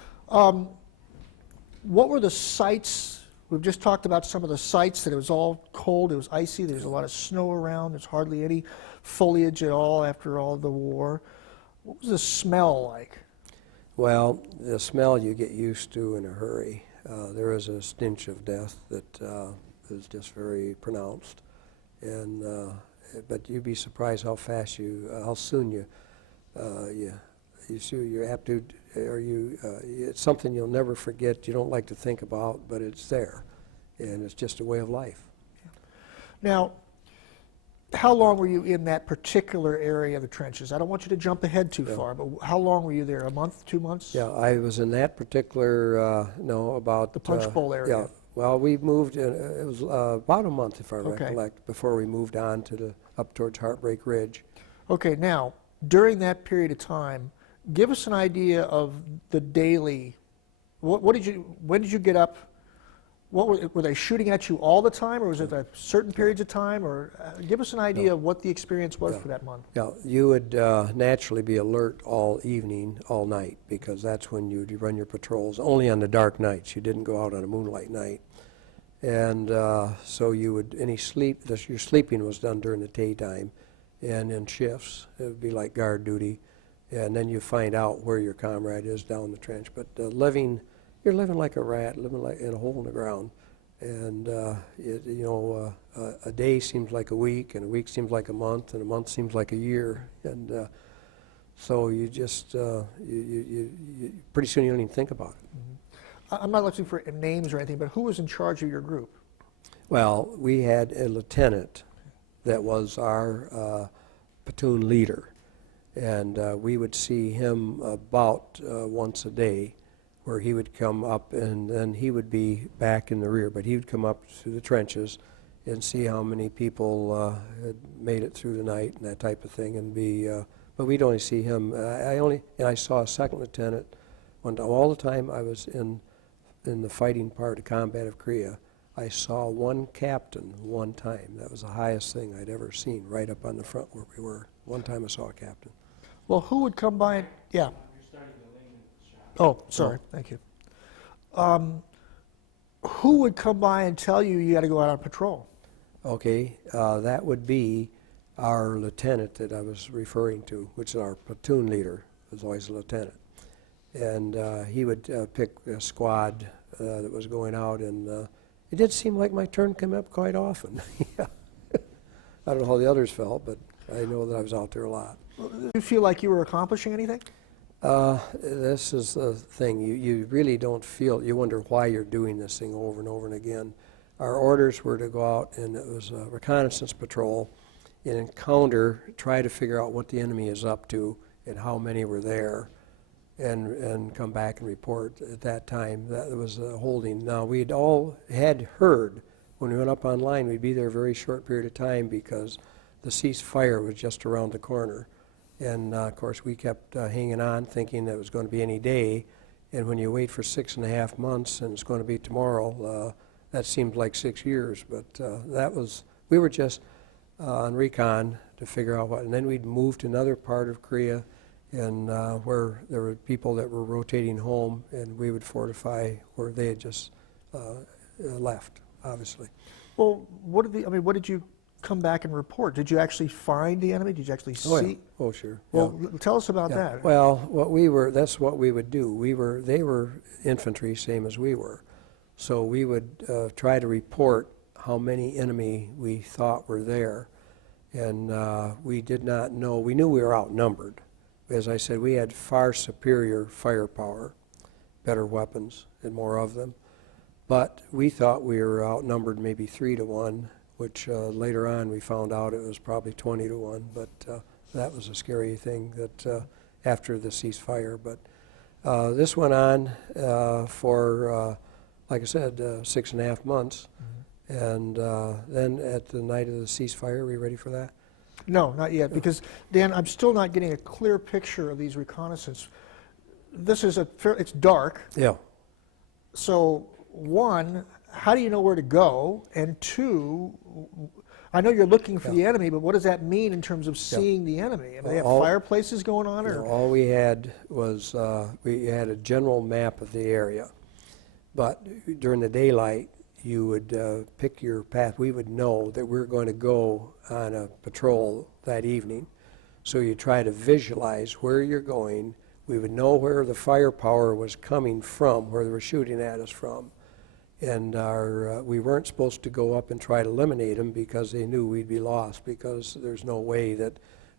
What were the sites? We've just talked about some of the sites, that it was all cold, it was icy, there's a lot of snow around, there's hardly any foliage at all after all the war. What was the smell like? Well, the smell you get used to in a hurry. There is a stench of death that is just very pronounced, and but you'd be surprised how soon you're apt to, it's something you'll never forget. You don't like to think about, but it's there, and it's just a way of life. Now, how long were you in that particular area of the trenches? I don't want you to jump ahead too far, but how long were you there? A month, 2 months? Yeah, I was in that particular, about... The Punch Bowl area. Yeah, well, we moved, it was about a month, if I recollect, before we moved on to up towards Heartbreak Ridge. Okay, now, during that period of time, give us an idea of the daily, when did you get up? Were they shooting at you all the time, or was it at certain periods of time? Or give us an idea of what the experience was for that month. Yeah, you would naturally be alert all evening, all night, because that's when you'd run your patrols, only on the dark nights. You didn't go out on a moonlight night. And so you would, your sleeping was done during the daytime, and in shifts. It would be like guard duty. And then you find out where your comrade is down the trench. But you're living like a rat, living like in a hole in the ground. And a day seems like a week, and a week seems like a month, and a month seems like a year. And so you just, pretty soon you don't even think about it. Mm-hmm. I'm not looking for names or anything, but who was in charge of your group? Well, we had a lieutenant that was our platoon leader. And we would see him about once a day, where he would come up, and then he would be back in the rear, but he would come up through the trenches and see how many people had made it through the night and that type of thing, and but we'd only see him. I saw a second lieutenant all the time I was in the fighting part of combat of Korea. I saw one captain one time. That was the highest thing I'd ever seen, right up on the front where we were. One time I saw a captain. Well, who would come by? Yeah. Oh, sorry. Thank you. Who would come by and tell you got to go out on patrol? Okay, that would be our lieutenant that I was referring to, which is our platoon leader. Was always a lieutenant, and he would pick a squad that was going out, and it did seem like my turn came up quite often. Yeah. I don't know how the others felt, but I know that I was out there a lot. Did you feel like you were accomplishing anything? This is the thing. You really don't feel, you wonder why you're doing this thing over and over and again. Our orders were to go out, and it was a reconnaissance patrol, and encounter, try to figure out what the enemy is up to and how many were there, and come back and report at that time. That was holding. Now, we'd all had heard when we went up online we'd be there a very short period of time because the ceasefire was just around the corner. And of course, we kept hanging on, thinking that it was going to be any day. And when you wait for 6.5 months and it's going to be tomorrow, that seemed like 6 years. But we were just on recon to figure out what. And then we'd move to another part of Korea, and where there were people that were rotating home, and we would fortify where they had just left, obviously. Well, what did you come back and report? Did you actually find the enemy? Did you actually Oh, yeah. see? Oh, sure. Well, Yeah. tell us about Yeah. that. Well, that's what we would do. They were infantry, same as we were. So we would try to report how many enemy we thought were there. And we did not know, we knew we were outnumbered. As I said, we had far superior firepower, better weapons, and more of them. But we thought we were outnumbered maybe 3-1, which later on we found out it was probably 20-1. But that was a scary thing that after the ceasefire. But this went on for, like I said, 6.5 months. And then at the night of the ceasefire, are we ready for that? No, not yet, because, Dan, I'm still not getting a clear picture of these reconnaissance. This is it's dark. Yeah. So, one, how do you know where to go? And two, I know you're looking for the enemy, but what does that mean in terms of seeing the enemy? I mean, they have fireplaces going on? Or? All we had was, we had a general map of the area. But during the daylight, you would pick your path. We would know that we're going to go on a patrol that evening. So you try to visualize where you're going. We would know where the firepower was coming from, where they were shooting at us from. And we weren't supposed to go up and try to eliminate them because they knew we'd be lost, because there's no way that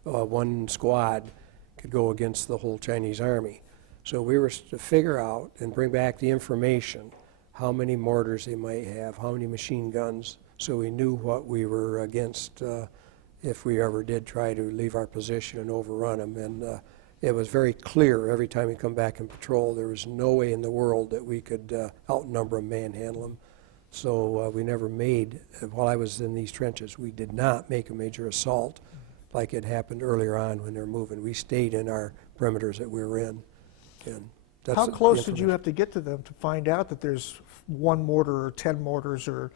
one squad could go against the whole Chinese army. So we were to figure out and bring back the information, how many mortars they might have, how many machine guns, so we knew what we were against if we ever did try to leave our position and overrun them. And it was very clear every time we come back and patrol, there was no way in the world that we could outnumber them, manhandle them. So we never made, while I was in these trenches, we did not make a major assault like it happened earlier on when they were moving. We stayed in our perimeters that we were in. And that's how close did you have to get to them to find out that there's 1 mortar or 10 mortars or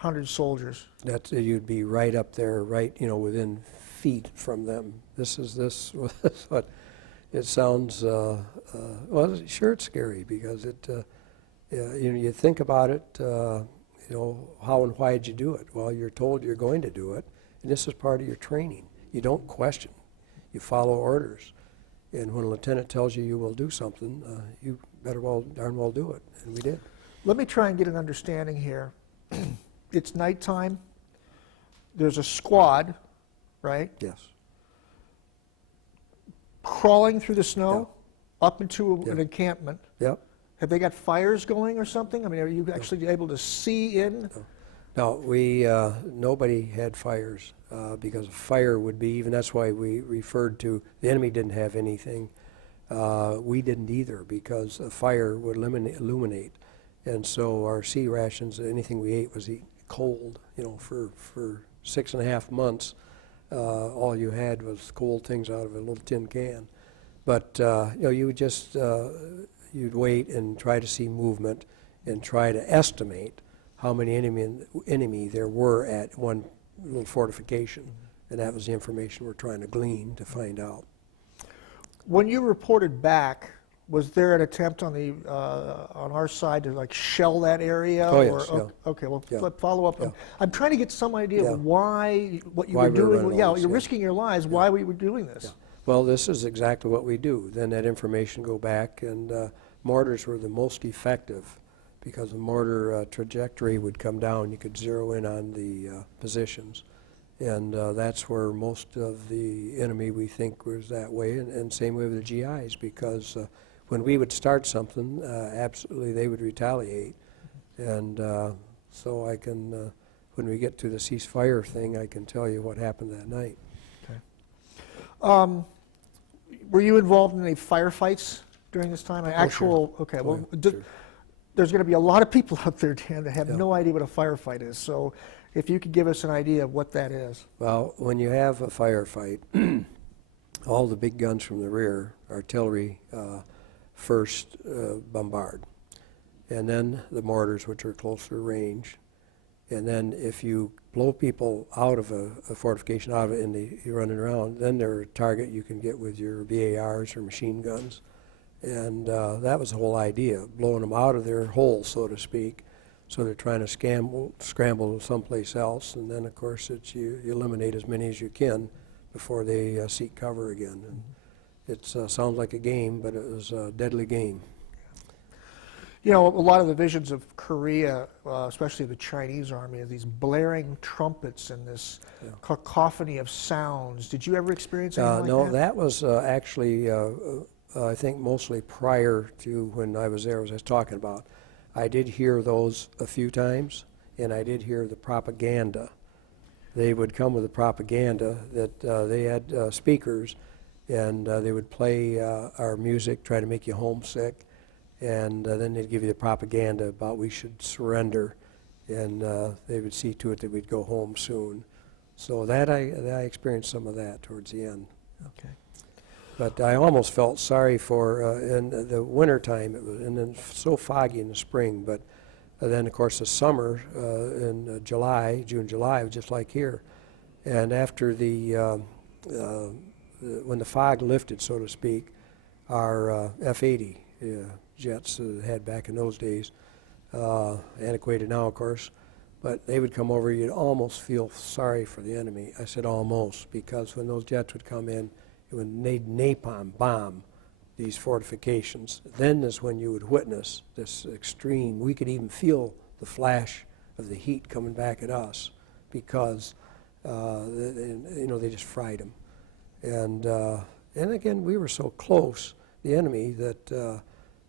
100 soldiers? You'd be right up there, right, within feet from them. This what it sounds. Well, sure, it's scary because you think about it. How and why did you do it? Well, you're told you're going to do it, and this is part of your training. You don't question. You follow orders. And when a lieutenant tells you will do something, you better darn well do it. And we did. Let me try and get an understanding here. It's nighttime. There's a squad, right? Yes. Crawling through the snow up into an encampment. Yep. Have they got fires going or something? I mean, are you actually able to see in? No, nobody had fires because fire would be, even that's why we referred to, the enemy didn't have anything. We didn't either because a fire would illuminate. And so our sea rations, anything we ate was eaten cold, for 6.5 months. All you had was cold things out of a little tin can. But, you would just, you'd wait and try to see movement and try to estimate how many enemy there were at one little fortification. And that was the information we're trying to glean to find out. When you reported back, was there an attempt on our side to shell that area? Oh, yes, Okay, well, yeah. Follow up. Yeah. I'm trying to get some idea of what you Why were we doing. were You're running risking your lives. Why we were doing this? Yeah. Well, this is exactly what we do. Then that information go back, and mortars were the most effective because the mortar trajectory would come down. You could zero in on the positions. And that's where most of the enemy, we think, was that way, and same way with the GIs, because when we would start something, absolutely they would retaliate. And so I can, when we get to the ceasefire thing, I can tell you what happened that night. Okay. Were you involved in any firefights during this time? Sure. Okay, Oh, well, yeah, sure. There's going to be a lot of people out there, Dan, that have no idea what a firefight is. So if you could give us an idea of what that is. Well, when you have a firefight, all the big guns from the rear, artillery, first bombard. And then the mortars, which are closer range. And then if you blow people out of a fortification, out of it, and you're running around, then they're a target you can get with your VARs or machine guns. And that was the whole idea, blowing them out of their hole, so to speak, So they're trying to scramble someplace else, and then of course you eliminate as many as you can before they seek cover again. And it sounds like a game, but it was a deadly game. You know, a lot of the visions of Korea, especially the Chinese army, are these blaring trumpets and this cacophony of sounds. Did you ever experience anything like no, that? that was actually, I think, mostly prior to when I was there, as I was talking about. I did hear those a few times, and I did hear the propaganda. They would come with the propaganda that they had speakers, and they would play our music, try to make you homesick. And then they'd give you the propaganda about we should surrender, and they would see to it that we'd go home soon. So that I experienced some of that towards the end. Okay. But I almost felt sorry for in the winter time. It was, and then so foggy in the spring. But then of course the summer in June, July was just like here. And after when the fog lifted, so to speak, our F-80 jets had back in those days, antiquated now of course, but they would come over, you'd almost feel sorry for the enemy. I said almost, because when those jets would come in, when they'd napalm bomb these fortifications, then is when you would witness this extreme, we could even feel the flash of the heat coming back at us, because they just fried them. And again, we were so close, the enemy, that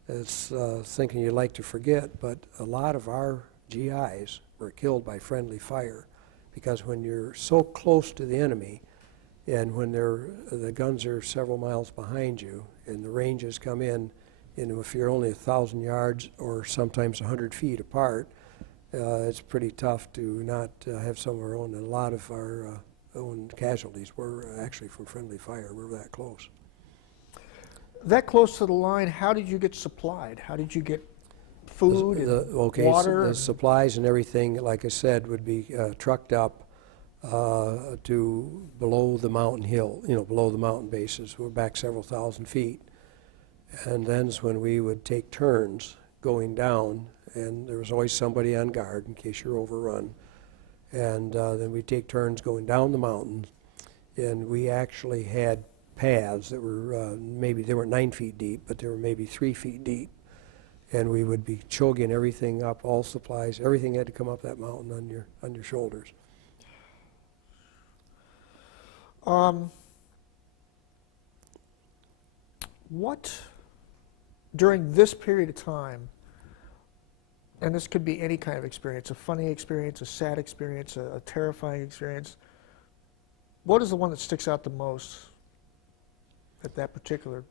it's thinking you'd like to forget, but a lot of our GIs were killed by friendly fire, because when you're so close to the enemy, and when the guns are several miles behind you, and the ranges come in, if you're only 1,000 yards or sometimes 100 feet apart, it's pretty tough to not have some of our own. And a lot of our own casualties were actually from friendly fire. We're that close. That close to the line, how did you get supplied? How did you get food and water? So the supplies and everything, like I said, would be trucked up to below the mountain hill, below the mountain bases. We're back several thousand feet. And then is when we would take turns going down, and there was always somebody on guard in case you're overrun. And then we'd take turns going down the mountain, and we actually had paths that were maybe, they weren't 9 feet deep, but they were maybe 3 feet deep. And we would be choking everything up, all supplies, everything had to come up that mountain on your shoulders. What, during this period of time, and this could be any kind of experience, a funny experience, a sad experience, a terrifying experience, what is the one that sticks out the most at that particular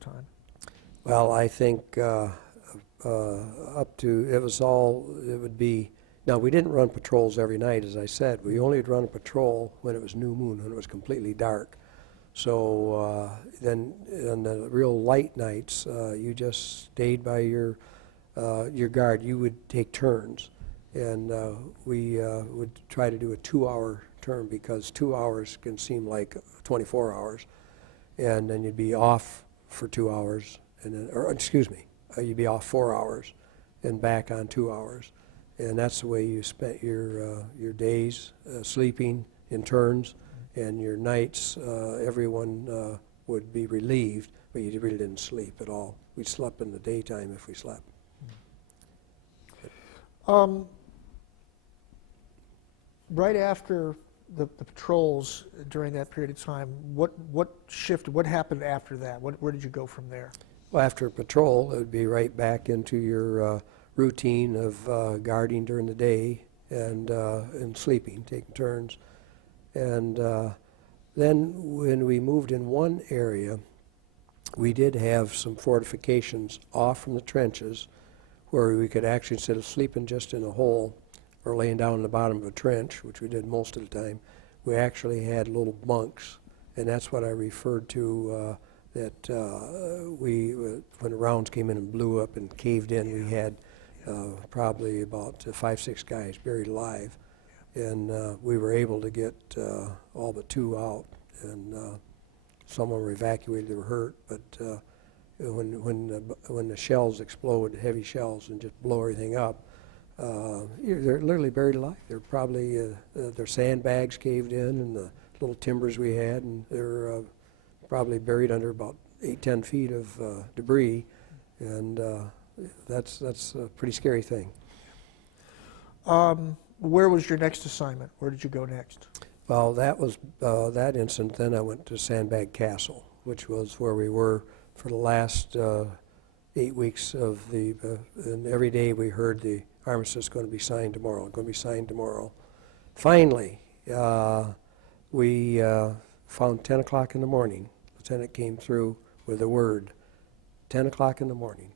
time? Well, I think up to, it would be, now we didn't run patrols every night, as I said. We only would run a patrol when it was new moon, when it was completely dark. So then on the real light nights, you just stayed by your guard. You would take turns, and we would try to do a 2-hour term, because 2 hours can seem like 24 hours. And then you'd be off for 2 hours, and then, or excuse me, you'd be off 4 hours and back on 2 hours. And that's the way you spent your days, sleeping in turns, and your nights, everyone would be relieved, but you really didn't sleep at all. We slept in the daytime if we slept. Right after the patrols during that period of time, what shifted? What happened after that? Where did you go from there? Well, after a patrol, it would be right back into your routine of guarding during the day and sleeping, taking turns. And then when we moved in one area, we did have some fortifications off from the trenches where we could actually, instead of sleeping just in a hole or laying down in the bottom of a trench, which we did most of the time, we actually had little bunks. And that's what I referred to, that when the rounds came in and blew up and caved in, we had probably about 5, 6 guys buried alive. And we were able to get all but 2 out, and some were evacuated, they were hurt. But when the shells explode, heavy shells, and just blow everything up, they're literally buried alive. They're probably, their sandbags caved in and the little timbers we had, and they're probably buried under about 8-10 feet of debris, and that's a pretty scary thing. Where was your next assignment? Where did you go next? Well, that was that incident. Then I went to Sandbag Castle, which was where we were for the last 8 weeks of the, and every day we heard the armistice going to be signed tomorrow, going to be signed tomorrow. Finally, we found 10 o'clock in the morning. Lieutenant came through with a word, 10 o'clock in the morning,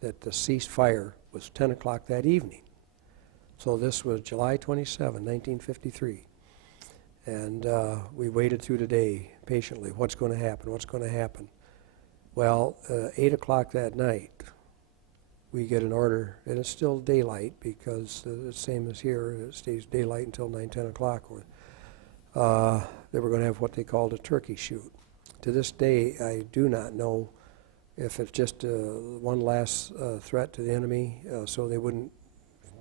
that the ceasefire was 10 o'clock that evening. So this was July 27, 1953. And we waited through the day patiently. What's going to happen? What's going to happen? Well, 8 o'clock that night, we get an order, and it's still daylight because the same as here, it stays daylight until 9, 10 o'clock. They were going to have what they called a turkey shoot. To this day, I do not know if it's just one last threat to the enemy so they wouldn't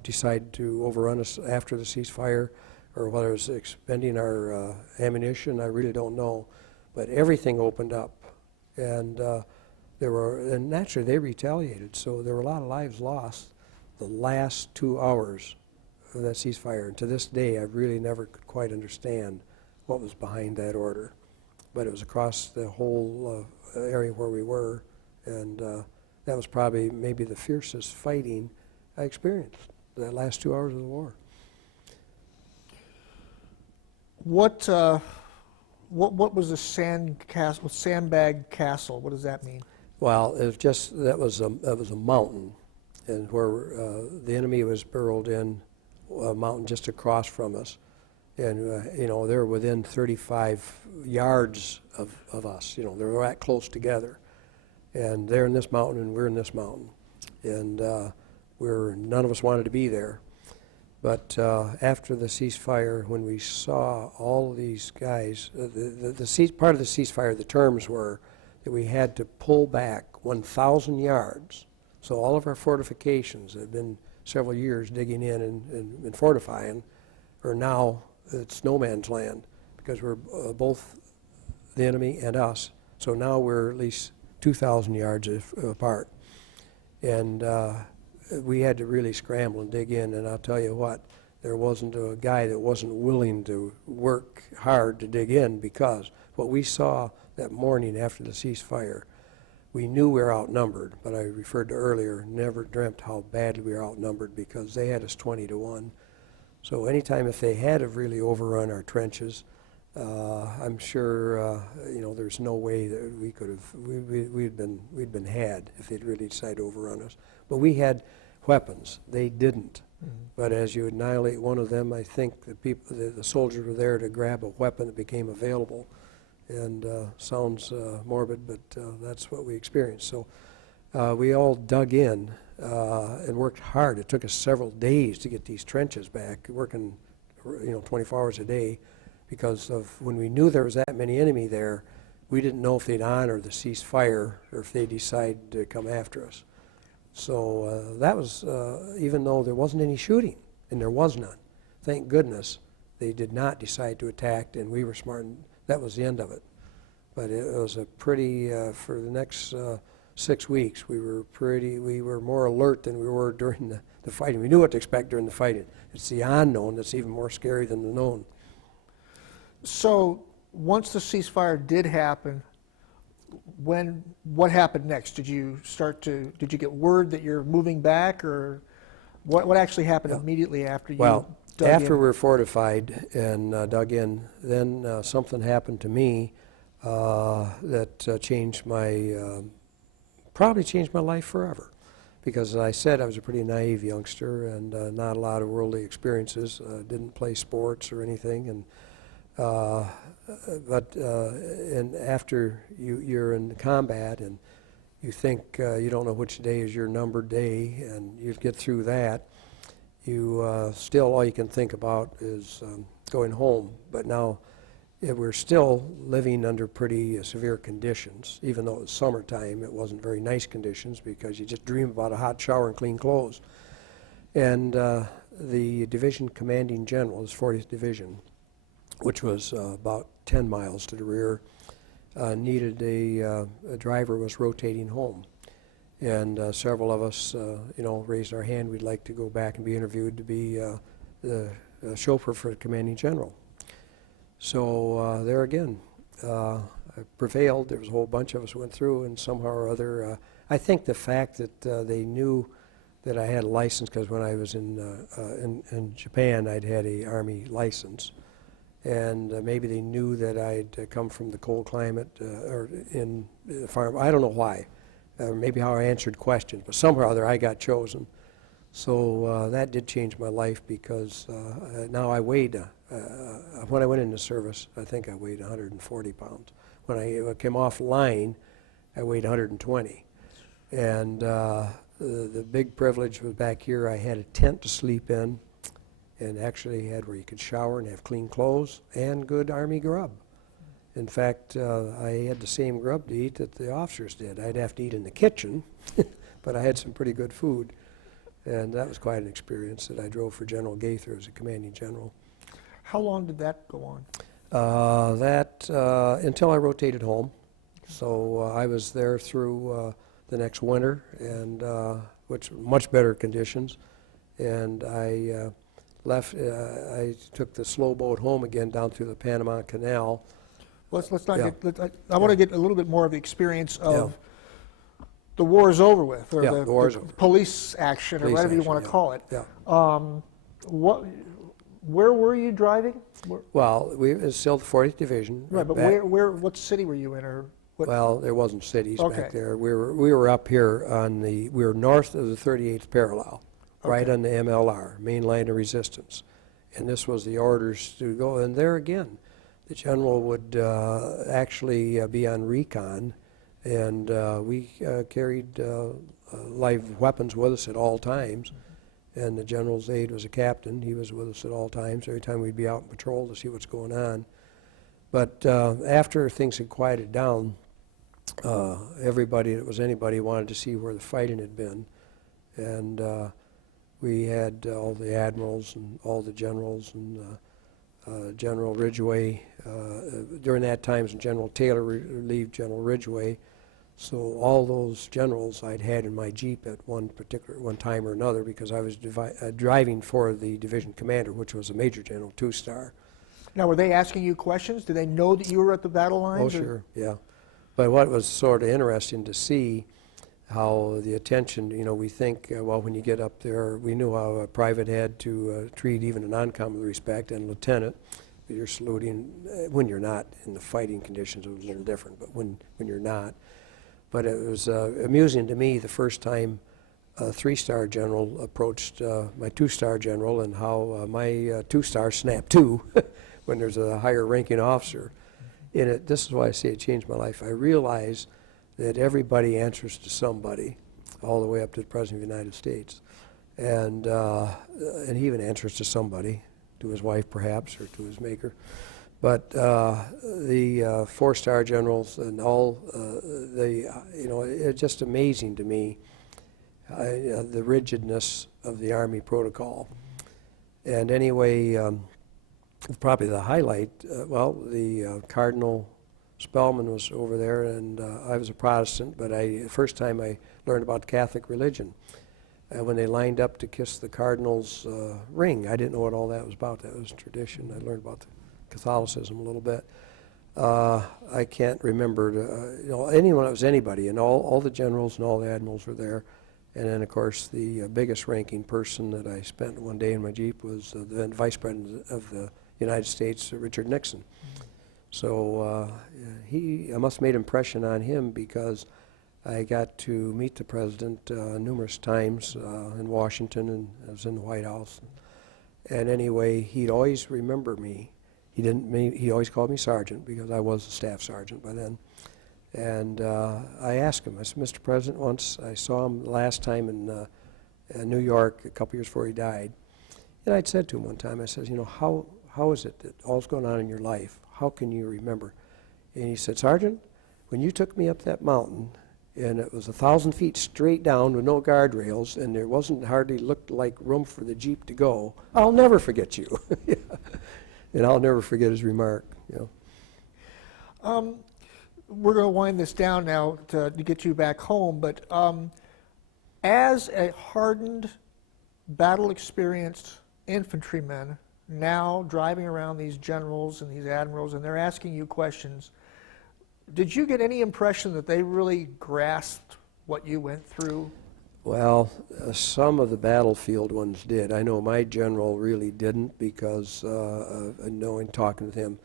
decide to overrun us after the ceasefire, or whether it's expending our ammunition. I really don't know. But everything opened up, and and naturally they retaliated. So there were a lot of lives lost the last 2 hours of that ceasefire. And to this day, I really never could quite understand what was behind that order. But it was across the whole area where we were, and that was probably maybe the fiercest fighting I experienced, that last 2 hours of the war. What was the sandbag castle? What does that mean? Well, it was just that was a mountain, and where the enemy was burrowed in a mountain just across from us, and you know, they're within 35 yards of us. You know, they're that close together, and they're in this mountain and we're in this mountain, and none of us wanted to be there. But after the ceasefire, when we saw all of these guys, part of the ceasefire, the terms were that we had to pull back 1,000 yards. So all of our fortifications that had been several years digging in and fortifying are now it's no man's land, because we're both the enemy and us. So now we're at least 2,000 yards apart. And we had to really scramble and dig in, and I'll tell you what, there wasn't a guy that wasn't willing to work hard to dig in, because what we saw that morning after the ceasefire, we knew we were outnumbered, but I referred to earlier, never dreamt how badly we were outnumbered, because they had us 20-1. So anytime if they had have really overrun our trenches, I'm sure you know, there's no way that we could have we'd been had if they'd really decided to overrun us. But we had weapons; they didn't. Mm-hmm. But as you annihilate one of them, I think the soldiers were there to grab a weapon that became available. And sounds morbid, but that's what we experienced. So we all dug in and worked hard. It took us several days to get these trenches back, working 24 hours a day, because of when we knew there was that many enemy there, we didn't know if they'd honor the ceasefire or if they'd decide to come after us. So that was, even though there wasn't any shooting, and there was none, thank goodness they did not decide to attack, and we were smart, and that was the end of it. But it was a pretty, for the next 6 weeks, we were more alert than we were during the fighting. We knew what to expect during the fighting. It's the unknown that's even more scary than the known. So once the ceasefire did happen, what happened next? Did you get word that you're moving back, or what actually happened immediately after you dug in? After we were fortified and dug in, then something happened to me that probably changed my life forever. Because as I said, I was a pretty naive youngster and not a lot of worldly experiences. Didn't play sports or anything, and and after you're in combat and you think you don't know which day is your numbered day, and you get through that, you still all you can think about is going home. But now we're still living under pretty severe conditions. Even though it was summertime, it wasn't very nice conditions, because you just dream about a hot shower and clean clothes. And the division commanding general, his 40th Division, which was about 10 miles to the rear, needed a driver was rotating home. And several of us, raised our hand. We'd like to go back and be interviewed to be the chauffeur for the commanding general. So there again, I prevailed. There was a whole bunch of us went through, and somehow or other, I think the fact that they knew that I had a license, because when I was in Japan, I'd had a Army license, and maybe they knew that I'd come from the cold climate or in the farm. I don't know why. Maybe how I answered questions, but somehow or other I got chosen. So that did change my life, because now I weighed, when I went into service, I think I weighed 140 pounds. When I came off line, I weighed 120. And the big privilege was back here. I had a tent to sleep in, and actually had where you could shower and have clean clothes and good Army grub. In fact, I had the same grub to eat that the officers did. I'd have to eat in the kitchen, but I had some pretty good food. And that was quite an experience that I drove for General Gaither as a commanding general. How long did that go on? Until I rotated home. So I was there through the next winter, and which much better conditions. And I left. I took the slow boat home again down through the Panama Canal. Let's not get. I want to get a little bit more of the experience of the war is over with, or the war is over. Police action, or whatever you want to call it. Where were you driving? Well, it's still the 40th Division. Right, but what city were you in, or what? Well, there wasn't cities back there. We were up here we were north of the 38th parallel, right on the MLR, main line of resistance, and this was the orders to go. And there again, the general would actually be on recon, and we carried live weapons with us at all times. And the general's aide was a captain. He was with us at all times, every time we'd be out on patrol to see what's going on. But after things had quieted down, everybody that was anybody wanted to see where the fighting had been. And we had all the admirals and all the generals and General Ridgway. During that time, General Taylor relieved General Ridgway. So all those generals I'd had in my Jeep at one time or another, because I was driving for the division commander, which was a Major General, 2-star. Now, were they asking you questions? Did they know that you were at the battle lines? Oh, sure, yeah. But what was sort of interesting to see how the attention, we think, well, when you get up there, we knew how a private had to treat even a non-combat respect, and lieutenant, you're saluting when you're not in the fighting conditions. It was a little different, but when you're not. But it was amusing to me the first time a 3-star general approached my 2-star general, and how my 2-star snapped 2 when there's a higher ranking officer. And this is why I say it changed my life. I realized that everybody answers to somebody, all the way up to the President of the United States. And he even answers to somebody, to his wife perhaps, or to his maker. But the 4-star generals and all, it's just amazing to me, the rigidness of the Army protocol. And anyway, probably the highlight, the Cardinal Spellman was over there, and I was a Protestant, but the first time I learned about Catholic religion, when they lined up to kiss the Cardinal's ring, I didn't know what all that was about. That was tradition. I learned about Catholicism a little bit. I can't remember, anyone, it was anybody, and all the generals and all the admirals were there. And then, of course, the biggest ranking person that I spent one day in my Jeep was the then Vice President of the United States, Richard Nixon. So I must have made an impression on him, because I got to meet the President numerous times in Washington, and I was in the White House. And anyway, he'd always remember me. He always called me Sergeant, because I was a staff sergeant by then. And I asked him, I said, Mr. President, once I saw him last time in New York a couple years before he died, and I'd said to him one time, I said, how is it that all's going on in your life? How can you remember? And he said, Sergeant, when you took me up that mountain and it was 1,000 feet straight down with no guardrails, and there wasn't hardly looked like room for the Jeep to go. I'll never forget you. Yeah. And I'll never forget his remark. You know. We're going to wind this down now to get you back home, but as a hardened, battle-experienced infantryman, now driving around these generals and these admirals, and they're asking you questions, did you get any impression that they really grasped what you went through? Well, some of the battlefield ones did. I know my general really didn't because knowing, talking with him.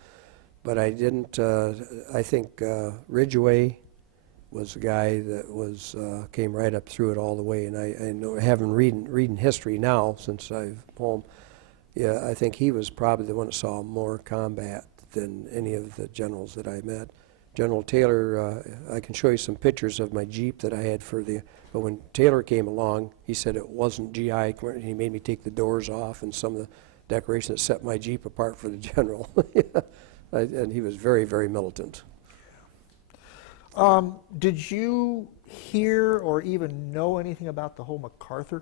But I didn't, I think Ridgway was the guy that was, came right up through it all the way. And I know, having reading history now since I've home, yeah, I think he was probably the one that saw more combat than any of the generals that I met. General Taylor, I can show you some pictures of my Jeep that I had for the, but when Taylor came along, he said it wasn't GI. He made me take the doors off and some of the decorations that set my Jeep apart for the general. And he was very, very militant. Did you hear or even know anything about the whole MacArthur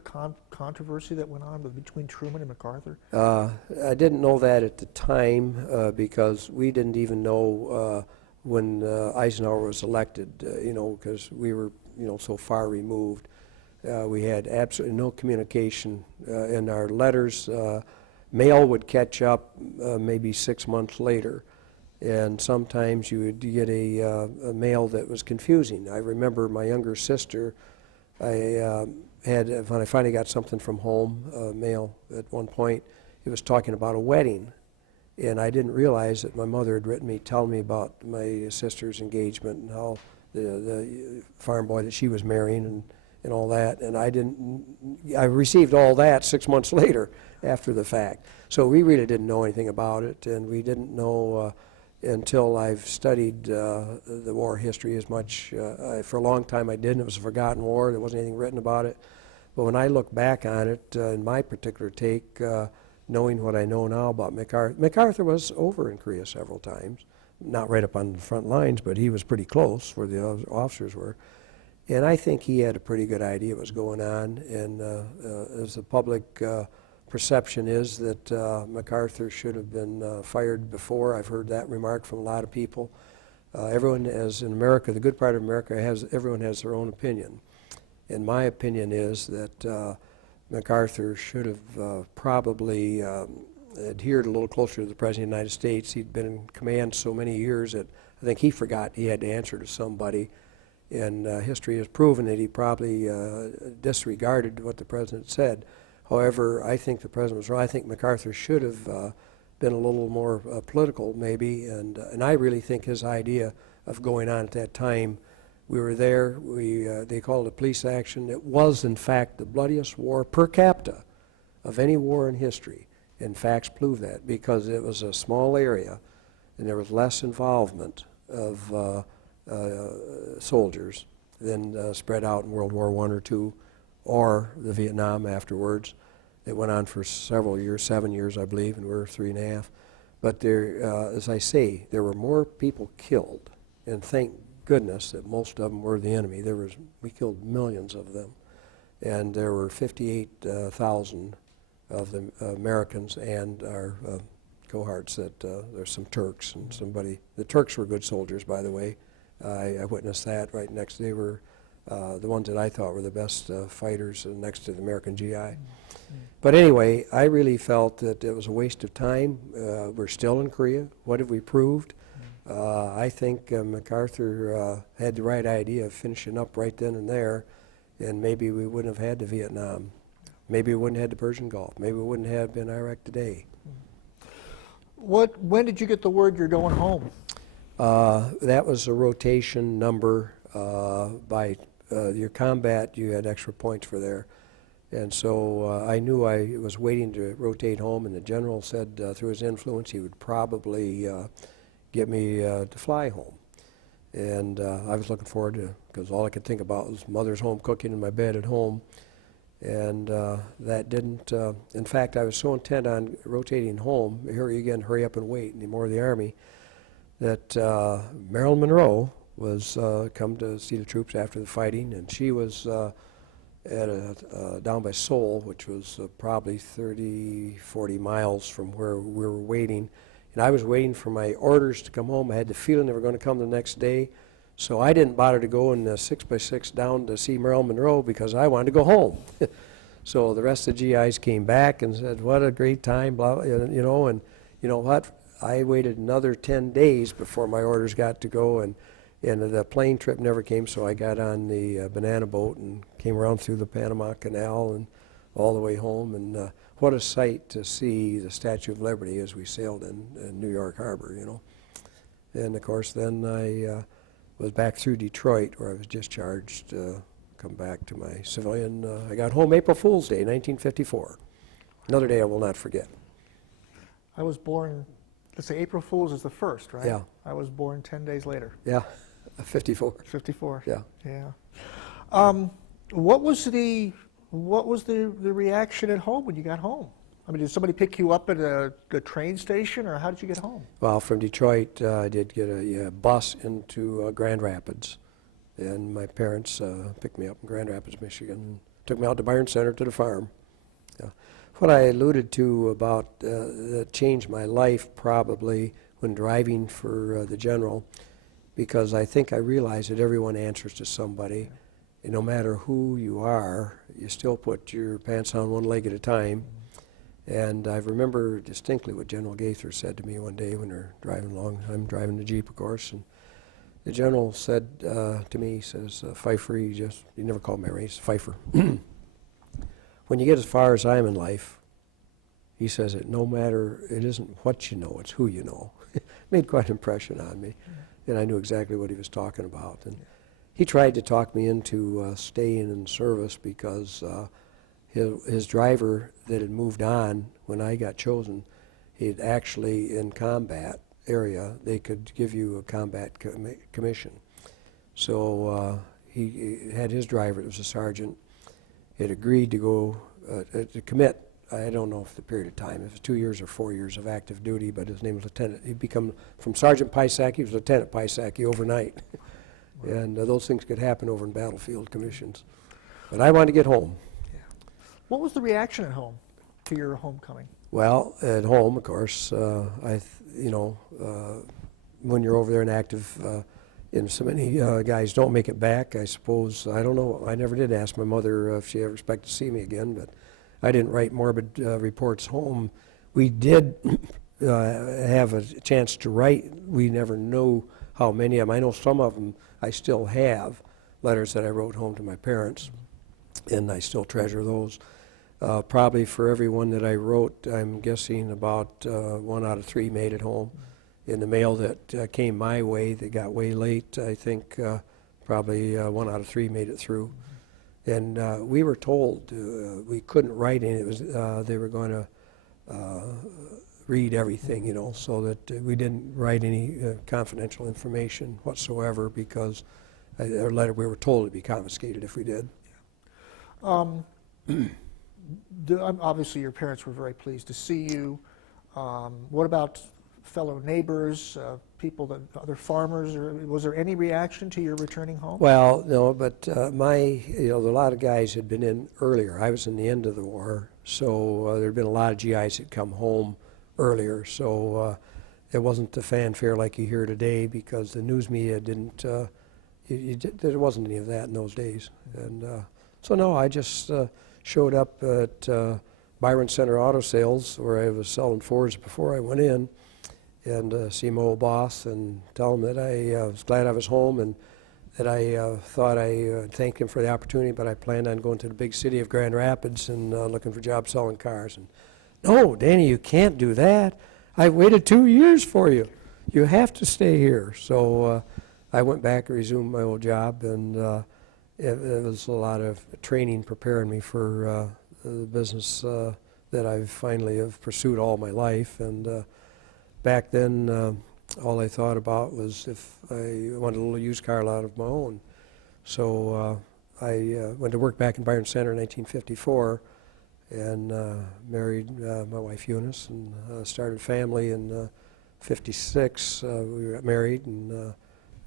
controversy that went on between Truman and MacArthur? I didn't know that at the time because we didn't even know when Eisenhower was elected, you know, because we were, you know, so far removed. We had absolutely no communication in our letters. Mail would catch up maybe 6 months later. And sometimes you would get a mail that was confusing. I remember my younger sister, when I finally got something from home, mail at one point, it was talking about a wedding. And I didn't realize that my mother had written me, telling me about my sister's engagement and how the farm boy that she was marrying and all that. And I received all that 6 months later after the fact. So we really didn't know anything about it, and we didn't know until I've studied the war history as much. For a long time I didn't. It was a forgotten war. There wasn't anything written about it. But when I look back on it, in my particular take, knowing what I know now about MacArthur was over in Korea several times. Not right up on the front lines, but he was pretty close where the other officers were. And I think he had a pretty good idea what was going on. And as the public perception is that MacArthur should have been fired before. I've heard that remark from a lot of people. Everyone, as in America, the good part of America, everyone has their own opinion. And my opinion is that MacArthur should have probably adhered a little closer to the President of the United States. He'd been in command so many years that I think he forgot he had to answer to somebody. And history has proven that he probably disregarded what the President said. However, I think the President was wrong. I think MacArthur should have been a little more political, maybe, and I really think his idea of going on at that time, we were there, they called it police action. It was, in fact, the bloodiest war per capita of any war in history, and facts prove that, because it was a small area, and there was less involvement of soldiers than spread out in World War I or II, or the Vietnam afterwards. It went on for several years, 7 years, I believe, and we're 3.5. But there, as I say, there were more people killed, and thank goodness that most of them were the enemy. We killed millions of them, and there were 58,000 of the Americans and our cohorts that there's some Turks and somebody. The Turks were good soldiers, by the way. I witnessed that right next. They were the ones that I thought were the best fighters next to the American GI. But anyway, I really felt that it was a waste of time. We're still in Korea. What have we proved? I think MacArthur had the right idea of finishing up right then and there, and maybe we wouldn't have had the Vietnam. Maybe we wouldn't have had the Persian Gulf. Maybe we wouldn't have been Iraq today. When did you get the word you're going home? That was a rotation number. By your combat, you had extra points for there. And so I knew I was waiting to rotate home, and the general said through his influence he would probably get me to fly home. And I was looking forward to, because all I could think about was mother's home cooking in my bed at home. And that didn't, in fact, I was so intent on rotating home, here again, hurry up and wait, any more of the Army, that Marilyn Monroe was come to see the troops after the fighting, and she was down by Seoul, which was probably 30, 40 miles from where we were waiting. And I was waiting for my orders to come home. I had the feeling they were going to come the next day. So I didn't bother to go in the 6x6 down to see Marilyn Monroe because I wanted to go home. So the rest of the GIs came back and said, what a great time, blah, you know, and you know what? I waited another 10 days before my orders got to go, and the plane trip never came, so I got on the banana boat and came around through the Panama Canal and all the way home. And what a sight to see the Statue of Liberty as we sailed in New York Harbor, you know. And of course, then I was back through Detroit, where I was discharged, come back to my civilian. I got home April Fool's Day, 1954. Another day I will not forget. I was born, let's say April Fool's is the first, right? Yeah. I was born 10 days later. Yeah, 54. 54. Yeah. Yeah. What was the reaction at home when you got home? I mean, did somebody pick you up at the train station, or how did you get home? Well, from Detroit, I did get a bus into Grand Rapids, and my parents picked me up in Grand Rapids, Michigan, took me out to Byron Center to the farm. What I alluded to about that changed my life probably when driving for the general, because I think I realized that everyone answers to somebody, and no matter who you are, you still put your pants on one leg at a time. And I remember distinctly what General Gaither said to me one day when we were driving along. I'm driving the Jeep, of course, and the general said to me, he says, Pfeiffer, he never called my race, Pfeiffer. When you get as far as I'm in life, he says it isn't what you know, it's who you know. It made quite an impression on me, and I knew exactly what he was talking about. And he tried to talk me into staying in service because his driver that had moved on when I got chosen, he'd actually in combat area, they could give you a combat commission. So he had his driver, it was a sergeant, had agreed to go to commit. I don't know if the period of time, if it was 2 years or 4 years of active duty, but his name was Lieutenant. He'd become, from Sergeant Pysaki, he was Lieutenant Pysaki overnight. Wow. And those things could happen over in battlefield commissions. But I wanted to get home. What was the reaction at home to your homecoming? Well, at home, of course, when you're over there and active, so many guys don't make it back, I suppose. I don't know. I never did ask my mother if she ever expected to see me again, but I didn't write morbid reports home. We did have a chance to write. We never knew how many of them. I know some of them I still have, letters that I wrote home to my parents, and I still treasure those. Probably for every one that I wrote, I'm guessing about 1 out of 3 made it home. In the mail that came my way, that got way late, I think probably 1 out of 3 made it through. And we were told we couldn't write any. It was they were going to read everything, you know, so that we didn't write any confidential information whatsoever, because our letter, we were told it'd be confiscated if we did. Obviously, your parents were very pleased to see you. What about fellow neighbors, other farmers? Or was there any reaction to your returning home? Well, no, but a lot of guys had been in earlier. I was in the end of the war, so there had been a lot of GIs that come home earlier. So it wasn't the fanfare like you hear today, because the news media didn't. There wasn't any of that in those days, and so no, I just showed up at Byron Center Auto Sales, where I was selling Fords before I went in, and see my old boss and tell him that I was glad I was home, and that I thought I thanked him for the opportunity, but I planned on going to the big city of Grand Rapids and looking for jobs selling cars. And no, Danny, you can't do that. I've waited 2 years for you. You have to stay here. So I went back and resumed my old job, and it was a lot of training preparing me for the business that I've finally have pursued all my life. And back then, all I thought about was if I wanted a little used car lot of my own. So I went to work back in Byron Center in 1954, and married my wife Eunice, and started a family in 56. We got married, and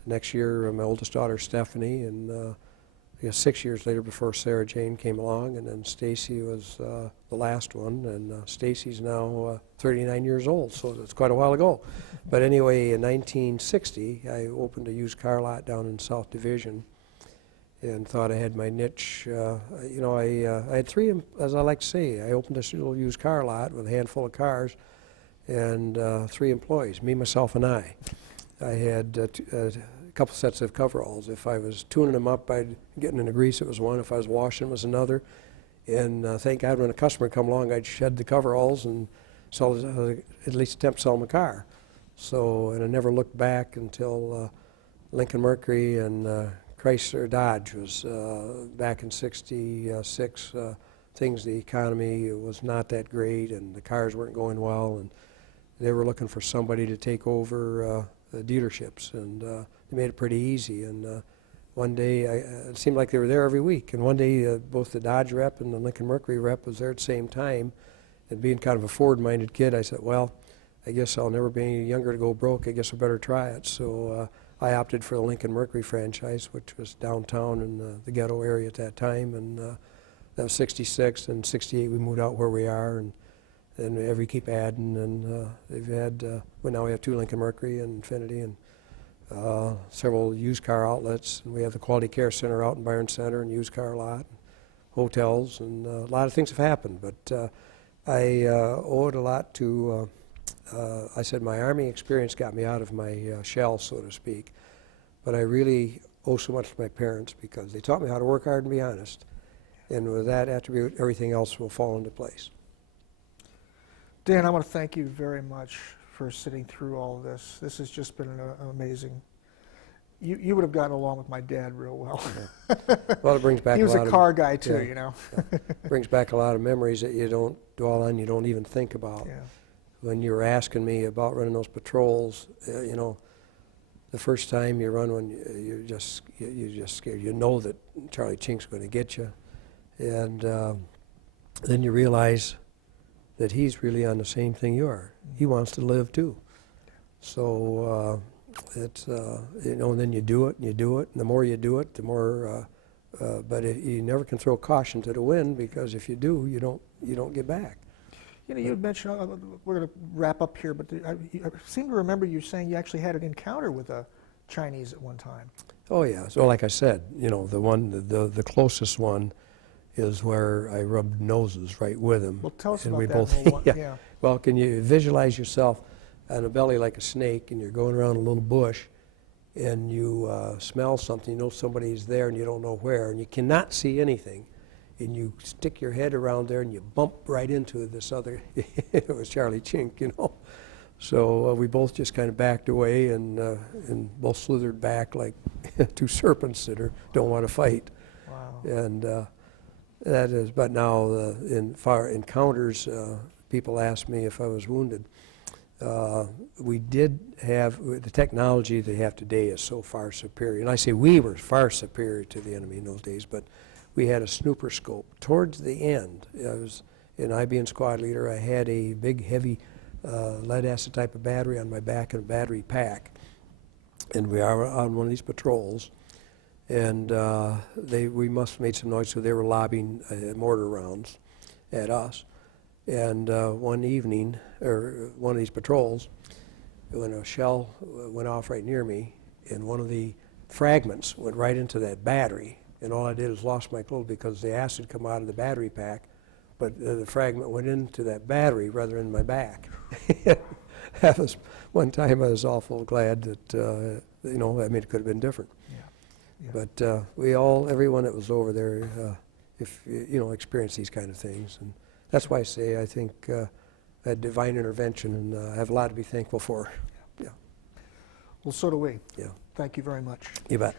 Next year, my oldest daughter, Stephanie, and I guess 6 years later before Sarah Jane came along, and then Stacy was the last one, and Stacy's now 39 years old, so it's quite a while ago. But anyway, in 1960, I opened a used car lot down in South Division and thought I had my niche. You know, I had three, as I like to say, I opened this little used car lot with a handful of cars and 3 employees, me, myself, and I. I had a couple sets of coveralls. If I was tuning them up, I'd get in the grease, it was one. If I was washing, it was another. And thank God when a customer come along, I'd shed the coveralls and sell, at least attempt to sell them a car. So, and I never looked back until Lincoln Mercury and Chrysler Dodge was back in '66. The economy was not that great, and the cars weren't going well, and they were looking for somebody to take over the dealerships, and they made it pretty easy. And one day, it seemed like they were there every week, and one day both the Dodge rep and the Lincoln Mercury rep was there at the same time, and being kind of a forward-minded kid, I said, well, I guess I'll never be any younger to go broke. I guess I better try it. So I opted for the Lincoln Mercury franchise, which was downtown in the ghetto area at that time, and that was '66, and '68 we moved out where we are, and we keep adding, and they've had, well, now we have 2 Lincoln Mercury and Infiniti, and several used car outlets, and we have the Quality Care Center out in Byron Center, and used car lot, and hotels, and a lot of things have happened, but I owe it a lot to, I said my Army experience got me out of my shell, so to speak, but I really owe so much to my parents because they taught me how to work hard and be honest, and with that attribute, everything else will fall into place. Dan, I want to thank you very much for sitting through all of this. This has just been an amazing. You would have gotten along with my dad real well. Yeah. Well, it brings back he was a lot a car of, guy too, yeah, you know. brings back a lot of memories that you don't dwell on, you don't even think about. Yeah. When you were asking me about running those patrols, you know, the first time you run one, you're just scared. You know that Charlie Chink's going to get you, and then you realize that he's really on the same thing you are. He wants to live too. So it's, you know, and then you do it, and you do it, and the more you do it, the more, but you never can throw caution to the wind, because if you do, you don't get back. You know, you had mentioned, we're going to wrap up here, but I seem to remember you saying you actually had an encounter with a Chinese at one time. Oh yeah, so like I said, you know, the closest one is where I rubbed noses right with him. Well, tell us and about we that. both, yeah. Yeah. Well, can you visualize yourself on a belly like a snake, and you're going around a little bush, and you smell something, you know somebody's there, and you don't know where, and you cannot see anything, and you stick your head around there, and you bump right into this other, it was Charlie Chink, you know. So we both just kind of backed away, and both slithered back like 2 serpents that don't want to fight. Wow. And that is, but now in far encounters, people ask me if I was wounded. We did have, the technology they have today is so far superior. And I say we were far superior to the enemy in those days, but we had a snooper scope. Towards the end, I was, I being squad leader, I had a big, heavy lead acid type of battery on my back and a battery pack. And we are on one of these patrols. And we must have made some noise, so they were lobbing mortar rounds at us. And one evening, or one of these patrols, when a shell went off right near me, and one of the fragments went right into that battery, and all I did was lost my clothes because the acid come out of the battery pack, but the fragment went into that battery rather than my back. That was one time I was awful glad that, you know, I mean, it could have been different. Yeah. But everyone that was over there, if you know, experienced these kind of things, and that's why I say I think that divine intervention, and I have a lot to be thankful for. Yeah. Well, so do we. Yeah. Thank you very much. You bet.